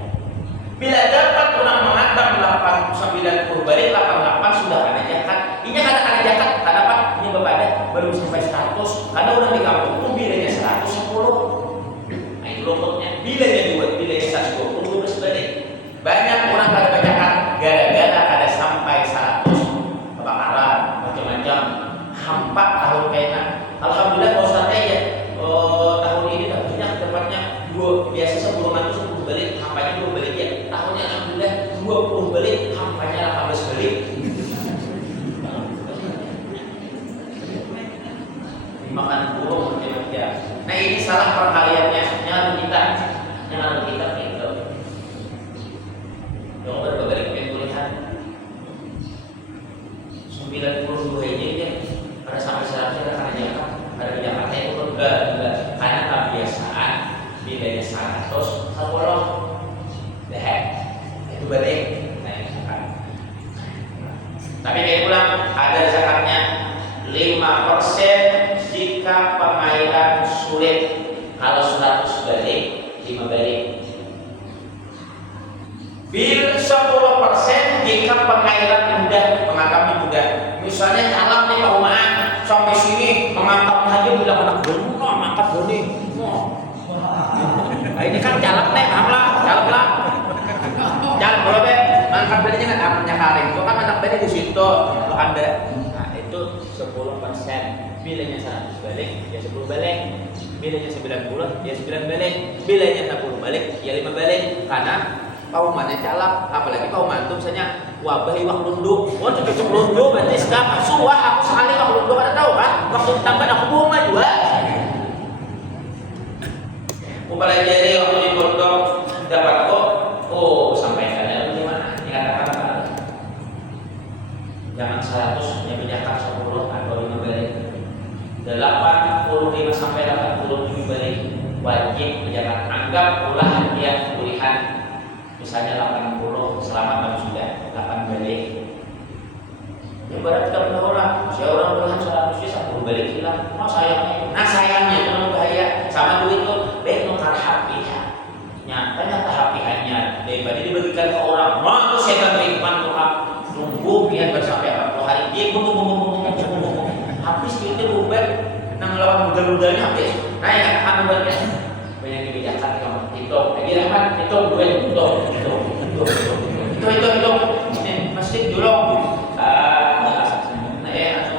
Bila dapat orang mengantam 90 balik 88 sudah ada zakat. Ini ada zakat karena apa? Ini Bapak ada baru sampai 100. Karena orang di kampung itu bilanya 110. Nah itu lomotnya. Bilanya 2, bilanya 120 terus balik. Banyak orang pada zakat gara-gara ada sampai 100 kebakaran macam-macam hampa tahun kayaknya. Alhamdulillah kalau santai ya tahun ini dapatnya tempatnya 2 biasa sebelum itu 10 balik hampanya 2 balik ya. Tahunnya alhamdulillah 20 balik hampanya 18 balik. Dimakan burung macam-macam. Nah ini salah perkaliannya. Jangan kita gitu. Yang berbalik pilihan 92 ini ya pada sampai 100 ada zakat. Ada zakatnya itu enggak karena kebiasaan bilanya 100 10 deh itu balik. Nah itu zakat. Tapi kayak pulang ada zakatnya 5% jika pengairan sulit. Kalau 100 balik 5 balik. Bil 10% jika pengairan mudah, mengantamnya mudah. Misalnya calam nih perumahan sampai sini mengantamnya aja bilang anak gunung, mangkat goni. Nah ini kan calam nih, calap lah. Calam berapa? Mangkat belinya kan amannya karing. Itu kan anak beli di situ, lo ada. Nah itu 10%. Bilanya 100 balik, ya 10 balik. Bilanya 90, ya 9 balik. Bilanya 60 balik, ya 5 balik. Karena paumannya calap, apalagi pauman itu misalnya wabah iwak lunduk. Oh cucuk lunduk berarti sekarang suah aku sekali iwak lunduk ada tahu kan? Waktu tambah aku bunga juga. Mempelajari waktu di pondok dapat kok. Oh sampai kalian gimana? Dikatakan apa? Jangan 100 hanya berzakat 10 atau 5 balik. 85 sampai 87 balik wajib berzakat. Anggap ulah dia pilihan. Misalnya 80 selama 6 sudah 8 balik. Ya berarti kalau orang, saya orang bilang 100 10 balik hilang. Mau sayangnya. Nah sayangnya itu bahaya sama duit itu baik nukar hapiha. Nyatanya tahapihannya daripada dibagikan ke orang. Mau itu saya berikan Tuhan nunggu biar bersampai 40 hari. Dia bung. Habis itu bubar nang lawan muda-mudanya habis. Nah ya kan buatnya banyak kebijakan kamu hitung lagi rahmat hitung duit hitung masjid dulu nah ya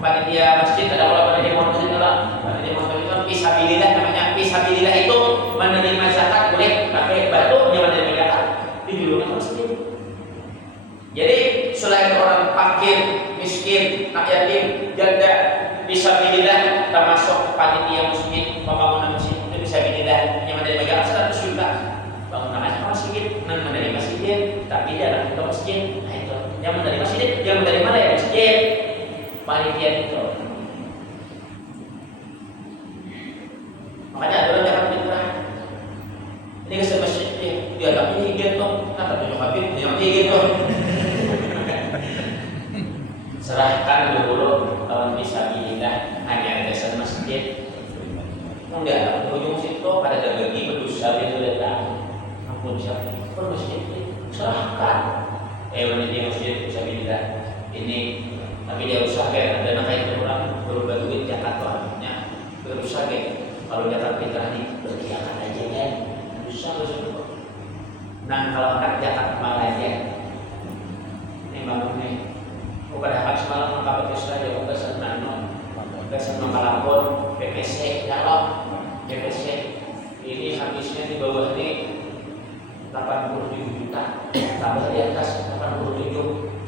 panitia masjid ada orang panitia motor itu lah panitia motor itu fisabilillah namanya. Fisabilillah itu menerima zakat boleh pakai batu yang menerima zakat di dulunya masjid. Jadi selain orang fakir miskin anak yatim janda fisabilillah termasuk panitia masjid pembangunan masjid bisa binilah yang menerima zakat 100 juta bangunan yang menerima masjid, yang menerima ya masjid, panitia itu. Makanya ada orang jangan fitrah. Ini ke masjid dia tapi higien tuh, nah tapi habib dia higien tuh. Serahkan dulu tahun fisabilillah hanya ada dasar masjid. Enggak, ujung situ pada bagi berdosa itu datang. Ampun siapa? Pun masjid serahkan. Wanita yang masjid fisabilillah ini tapi dia usaha kayak dana kayak orang berubah duit zakat tuannya berusaha kayak kalau zakat fitrah ini berkiakan aja kan bisa berusaha. Nah kalau kan zakat malah aja ini bangun nih pada hak semalam mengkabat saja udah senang udah senang kalapun PPC kalau PPC ini habisnya di bawah ini 87 juta tambah di atas 87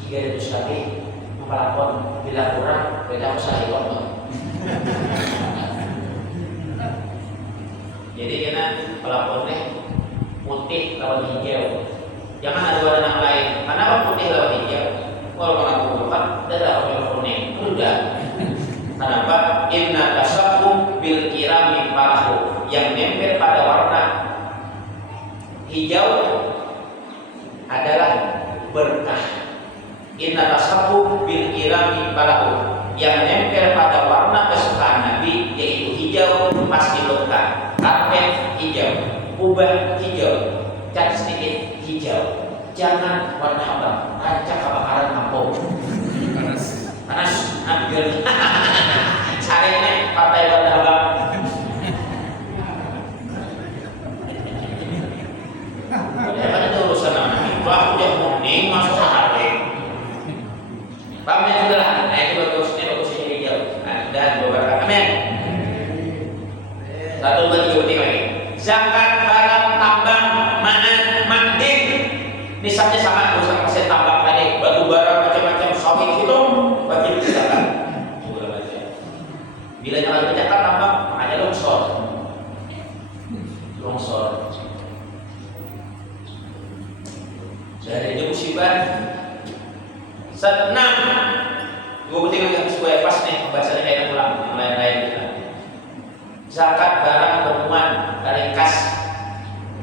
300 lagi mempelakon bila kurang beda usaha ikon. Jadi kena pelakonnya putih lawan hijau jangan ada warna yang lain kenapa putih lawan hijau kalau mengaku kan ada warna kuning udah kenapa inna tasabbu bil kirami falahu yang nempel pada warna hijau adalah berkah. Inna tasabbu bil kirami falahu yang nempel pada warna kesukaan Nabi yaitu hijau pasti berkah. Karpet hijau, ubah hijau, cat sedikit hijau. Jangan warna abang, rancak kebakaran kampung. Panas, ambil. Carinya partai warna abang. Bagaimana itu urusan anak itu? Aku jadi murni masuk hati. Pahamnya juga lah. Nah itu bagus ini hijau. Dan beberapa amin. 1, 2, 3 penting lagi. Zakat barang tambang manding. Misalnya sama urusan aset tambang tadi, batu bara macam-macam sawit itu wajib zakat. Bila nyala zakat tambang, makanya longsor. Dari itu musibah. 6. Gue penting lagi supaya pas nih pembahasannya kayak ulang yang lain-lain. Zakat barang temuan dari kas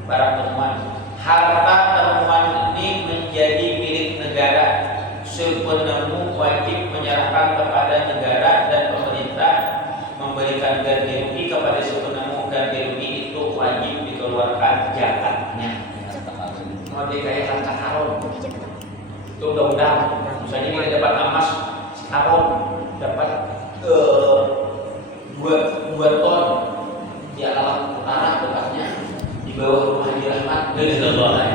barang temuan. Harta temuan ini menjadi milik negara. Penemu wajib menyerahkan kepada negara dan pemerintah memberikan ganti rugi kepada si penemu. Ganti rugi itu wajib dikeluarkan zakatnya. Mau kayak harta karun itu undang-undang. Misalnya kita dapat emas karun dapat 2 ton di alam utara bekasnya di bawah rumah Haji Rahmat dari Allah.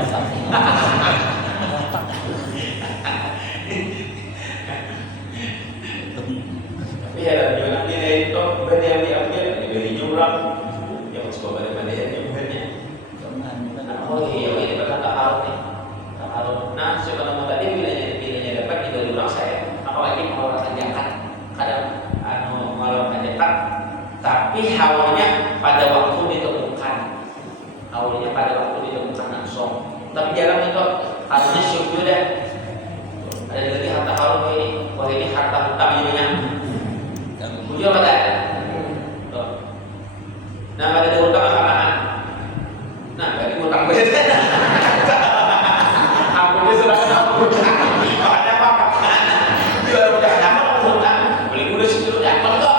Tapi ya jangan nilai itu berarti yang diambil dibeli jumlah yang coba pada yang bukannya. Oh iya ini berkata harus nih. Nah sebenarnya tadi bilanya dapat itu diulang saya. Apalagi mengeluarkan zakat kadang mengeluarkan zakat tapi haulnya pada waktu ditemukan langsung tapi jarang itu harusnya syukur deh ada lagi harta haul ini wah ini harta hutang jadinya ujian pada nah pada ada hutang apaan nah berarti hutang beda ampun sudah ampun ada apa dia udah dapat hutang beli kuda situ dapat kok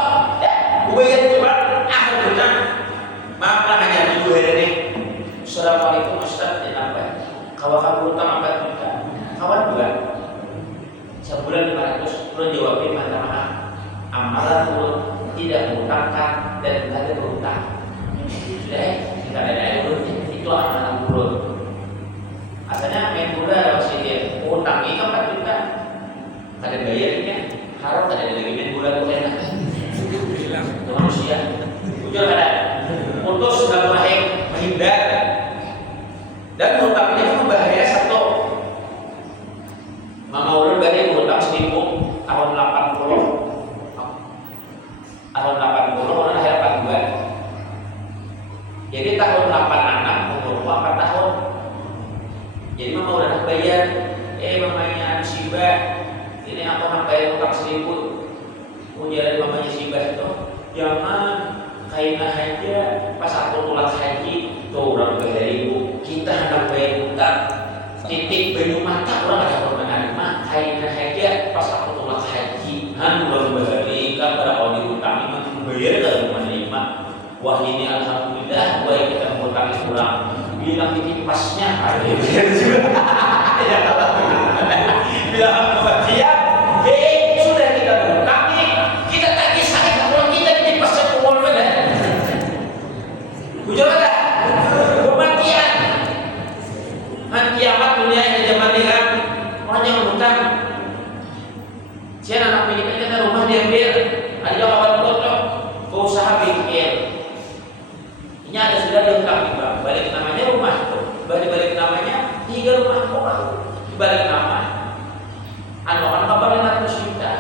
gue yang coba hutang maaflah hanya 7 hari ini. Assalamualaikum Ustaz dan apa kalau kamu hutang 4 juta kawan 2 sebulan 500 lo jawabin minta maaf amalan lo tidak menghutangkan dan tidak ada berhutang sudah tidak ada itu amalan lo asalnya main bola masih dia hutangi 4 juta ada bayarnya harus ada lagi main bola tuh enak manusia ujar ada putus dalam rahim menghindar dan hutangnya berbahaya. Satu Mama Ulun dari hutang 1000 tahun 80 orang lahir 82 jadi tahun 86 umur 4 tahun jadi Mama udah bayar mamanya musibah titik bayu mata orang ada permenaan mah kayaknya haja pas aku tolak haji baru balik kan pada kalau diutami mah bayar dari menerima. Wah ini alhamdulillah gue yang kita mengutami kurang bilang titik pasnya ada bayar juga ya bilang kebahagiaan sudah kita mengutami kita tagih sakit kalau kita titik pasnya kumpul benar bujur ada kematian kiamat dunia yang zaman dengan orang yang bukan siapa anak pilih kita rumah diambil ada kawan kocok ke usaha bikin ini ada sudah lengkap juga balik namanya rumah balik namanya 3 rumah orang balik nama anu kabar 500 juta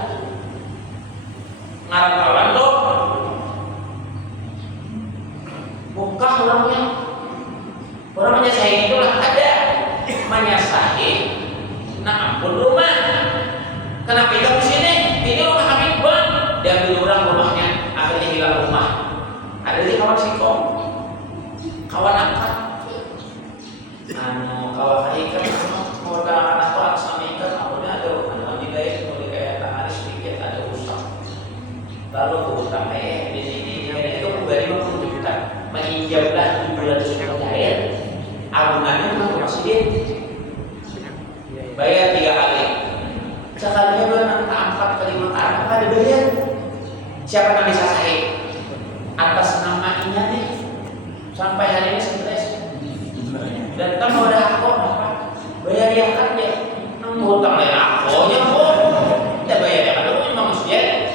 ngarang kawan tuh buka orangnya saya itulah ada menyasahi nah ampun rumah kenapa itu di sini ini rumah kami bang diambil orang rumahnya akhirnya hilang rumah ada di kawan sikong kawan angkat kawan ikan kawan anak orang sama ikan akhirnya ada anu digaya tangan sedikit ada usang lalu keutang di sini itu kembali 50 juta menginjamlah 200 juta cair abungannya untuk masjid bayar 3 kali sekalinya berenang 4 kali 5 kali ada bayar siapa yang bisa sahih atas nama ini nih sampai hari ini stres dan kita mau ada aku apa bayar yang kan ya ngutang lain aku nya kok tidak bayar yang kan itu masjid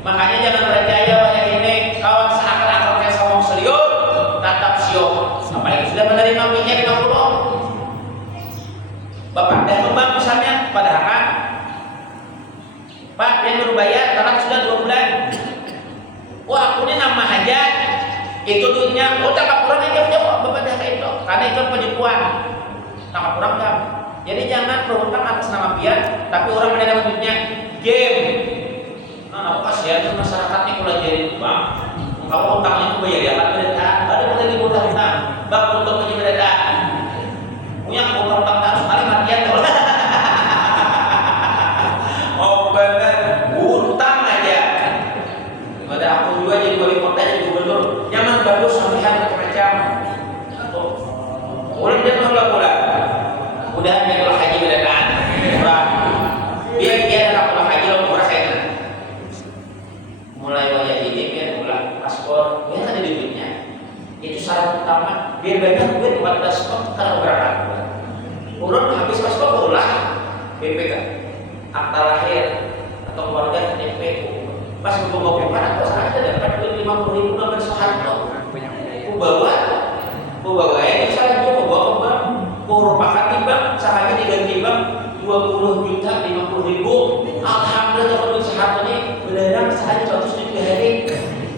makanya jangan percaya banyak ini kawan seakan-akan kayak sama serius tatap siok apalagi sudah menerima minyak 50 bapak dan kembang misalnya padahal kan Pak dia baru bayar karena sudah 2 bulan wah aku ini nama aja itu duitnya cakap kurang aja bapak dah itu karena itu penipuan cakap kurang kan jadi jangan berhutang atas nama pian tapi orang menerima duitnya game aku kasihan masyarakat ini kalau jadi bang kalau utangnya itu bayar ya kan beda ada lagi utang bang untuk beda punya utang harus kali matian kalau oh benar utang aja pada aku juga jadi wali kota jadi gubernur nyaman bagus sampai macam-macam orang dia nolak pula udah kalau haji bedakan biar dia kalau haji lo murah kayak mulai wajah ini biar mulai paspor biar ada duitnya itu syarat utama biar banyak duit buat paspor kalau berangkat urut habis paspor ulah BPK akta lahir atau keluarga KTP pas buka-bukaan aku saja dapat duit 50.000 nomor seharto bawa ini saya juga bawa ke bank merupakan di bank sahanya diganti bank 20 juta 50.000 alhamdulillah dapat duit seharto ini beneran sahanya 100 juta hari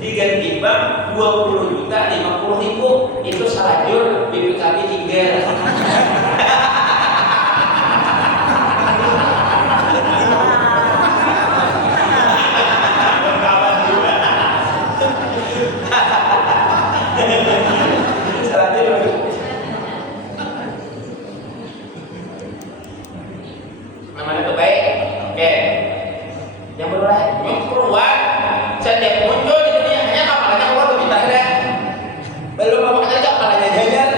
diganti bank 20 juta 50.000 itu salajur BPKB 3 namanya itu baik oke yang keluar setiap muncul di dunia hanya kapalnya keluar lebih tahan belum apa aja kapalnya jalan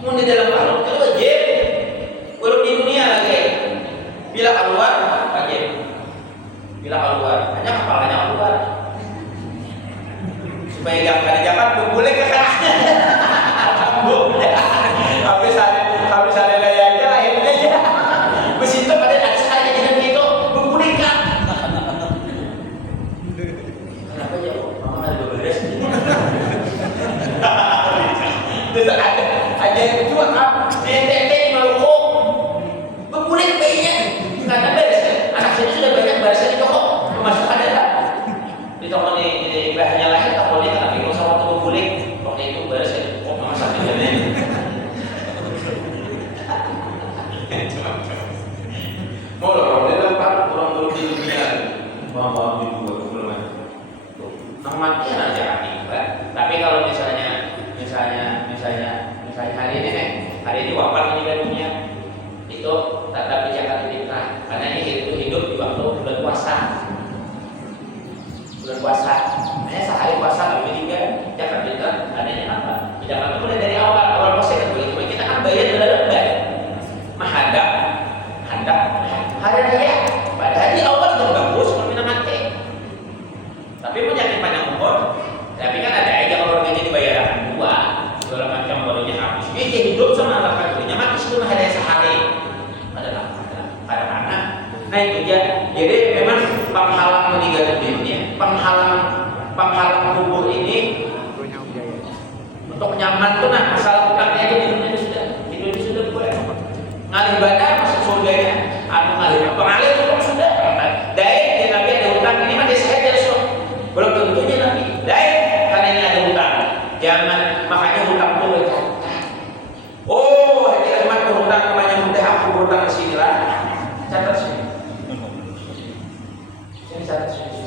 mau di dalam kalung itu wajib belum di dunia lagi bila keluar wajib bila keluar hanya kapalnya keluar supaya gak ada jalan boleh ke kanan habis ada daya aja lahirnya aja mesin itu pada ada saja dengan itu memulihkan kenapa ya mama ada beres terus ada itu kan di NTT di Maluku memulih bayinya karena beres anak sini sudah banyak beresnya di toko masuk ada tak di toko di bahannya lahir tak boleh tapi kalau sama toko memulih waktu itu beres ya kok mama sampai jadi mau lah dia dapat orang belum di dunia mau di dua belum amatnya aja akibat tapi kalau misalnya hari ini wafat meninggal dunia itu tetap dijaga fitrah karena ini hidup di waktu bulan puasa. Hanya sehari puasa lebih tiga jaga fitrah. Adanya apa? Jangan mulai dari awal puasa kan boleh. Cuma kita kan bayar lembar menghadap hari raya. Padahal di awal itu bagus kalau kita mati. Tapi penyakit panjang umur. Tapi kan ada aja kalau orangnya dibayarkan dua segala macam barunya habis. Dia hidup sama anak kandungnya mati sebelum hari sehari. Pada mana? Nah itu dia. Jadi memang penghalang meninggal dunia, penghalang kubur ini untuk nyaman tuh nah masalah utangnya aja hidupnya sudah boleh. Ngalih badan masuk surganya. Ngalih pengalih itu sudah. Dai Nabi ada utang ini mah sehat ya Rasul. Belum tentunya Nabi. Dai karena ini ada utang. Jangan makanya hutang itu berkata. Oh, ini cuma berhutang namanya mudah aku berhutang ke sini lah. Catat sini.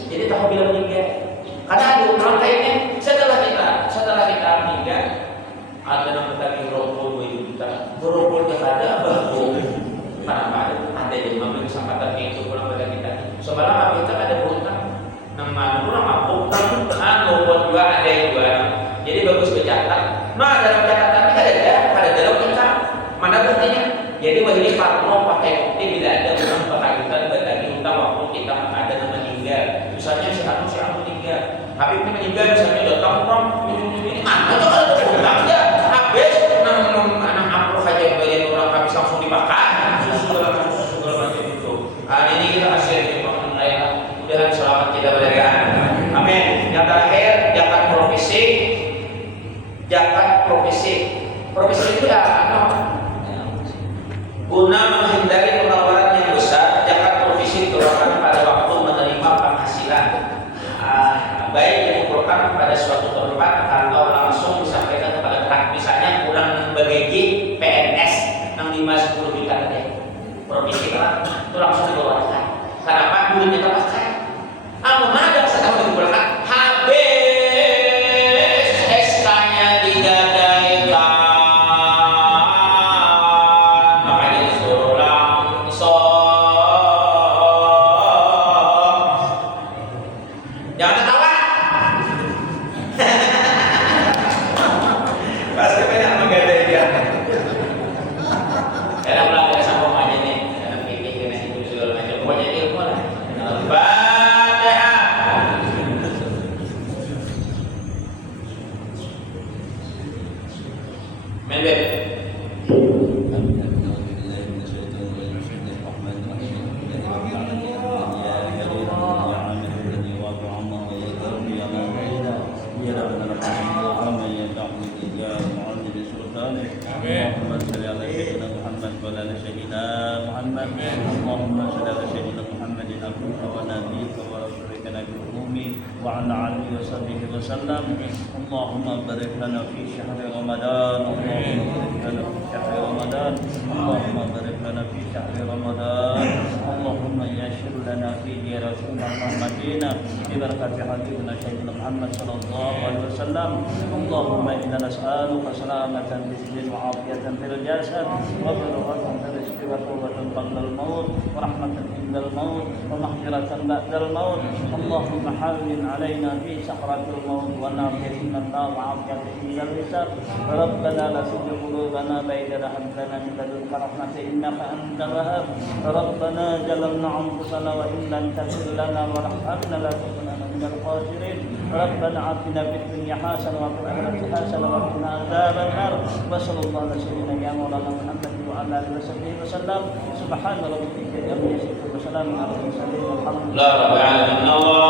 Jadi tahu bila meninggal. Karena ada orang lainnya setelah kita meninggal ada nama tadi rokok 2 juta. Rokok yang ada baru ada yang mengambil kesempatan itu pulang pada kita. Sebenarnya kita ada berhutang nama kurang mampu rokok juga ada yang jual. Jadi bagus bercatat. Nah dalam catatan ini ada dalam kita mana buktinya? Jadi wajib parno pakai bukti bila ada orang berkaitan berbagi hutang waktu kita ada nama meninggal. Misalnya si Anu meninggal. Habib ini meninggal misalnya datang ini mana tuh ada hutang ya habis anak amplop aja bagian orang habis langsung dimakan susu macam itu. Ini kita kasih di Tuhan lain. Mudah-mudahan selamat kita berada. Amin. Yang terakhir zakat profesi. Profesi itu guna menghindari pengeluaran yang besar, zakat profesi dikeluarkan pada waktu menerima penghasilan, baik dikumpulkan pada suatu tempat atau langsung disampaikan kepada pihak. Misalnya kurang bagi PNS yang 5-10 juta tadi, profesi itu langsung dikeluarkan. Kenapa? Duitnya terpakai. Mana ada setahun dikumpulkan habis SK-nya digadaikan. وعلى آله وصحبه وسلم. اللهم بارك لنا في شهر رمضان. اللهم بارك لنا في شهر رمضان. اللهم يسر لنا فيه رسول رحمتنا ببركة حبيبنا سيدنا محمد صلى الله عليه وسلم. اللهم إنا نسألك سلامة في الدين وعافية في الجسد وبركة في الرزق وقوة قبل الموت ورحمة عند الموت ومغفرة بعد الموت. اللهم حول علينا في سكرات الموت ونعافية من النار وعافية عند الحساب. ربنا لا تزغ قلوبنا بعد إذ هديتنا من لدنك رحمة إنك أنت الوهاب. ربنا ظلمنا أنفسنا وإن لم تغفر لنا وترحمنا لنكونن من الخاسرين. ربنا آتنا في الدنيا حسنة وفي الآخرة حسنة وقنا عذاب النار. وصلى الله على سيدنا مولانا محمد وعلى آله وصحبه وسلم. سبحان ربك رب العزة وسلام على المرسلين والحمد لله رب العالمين.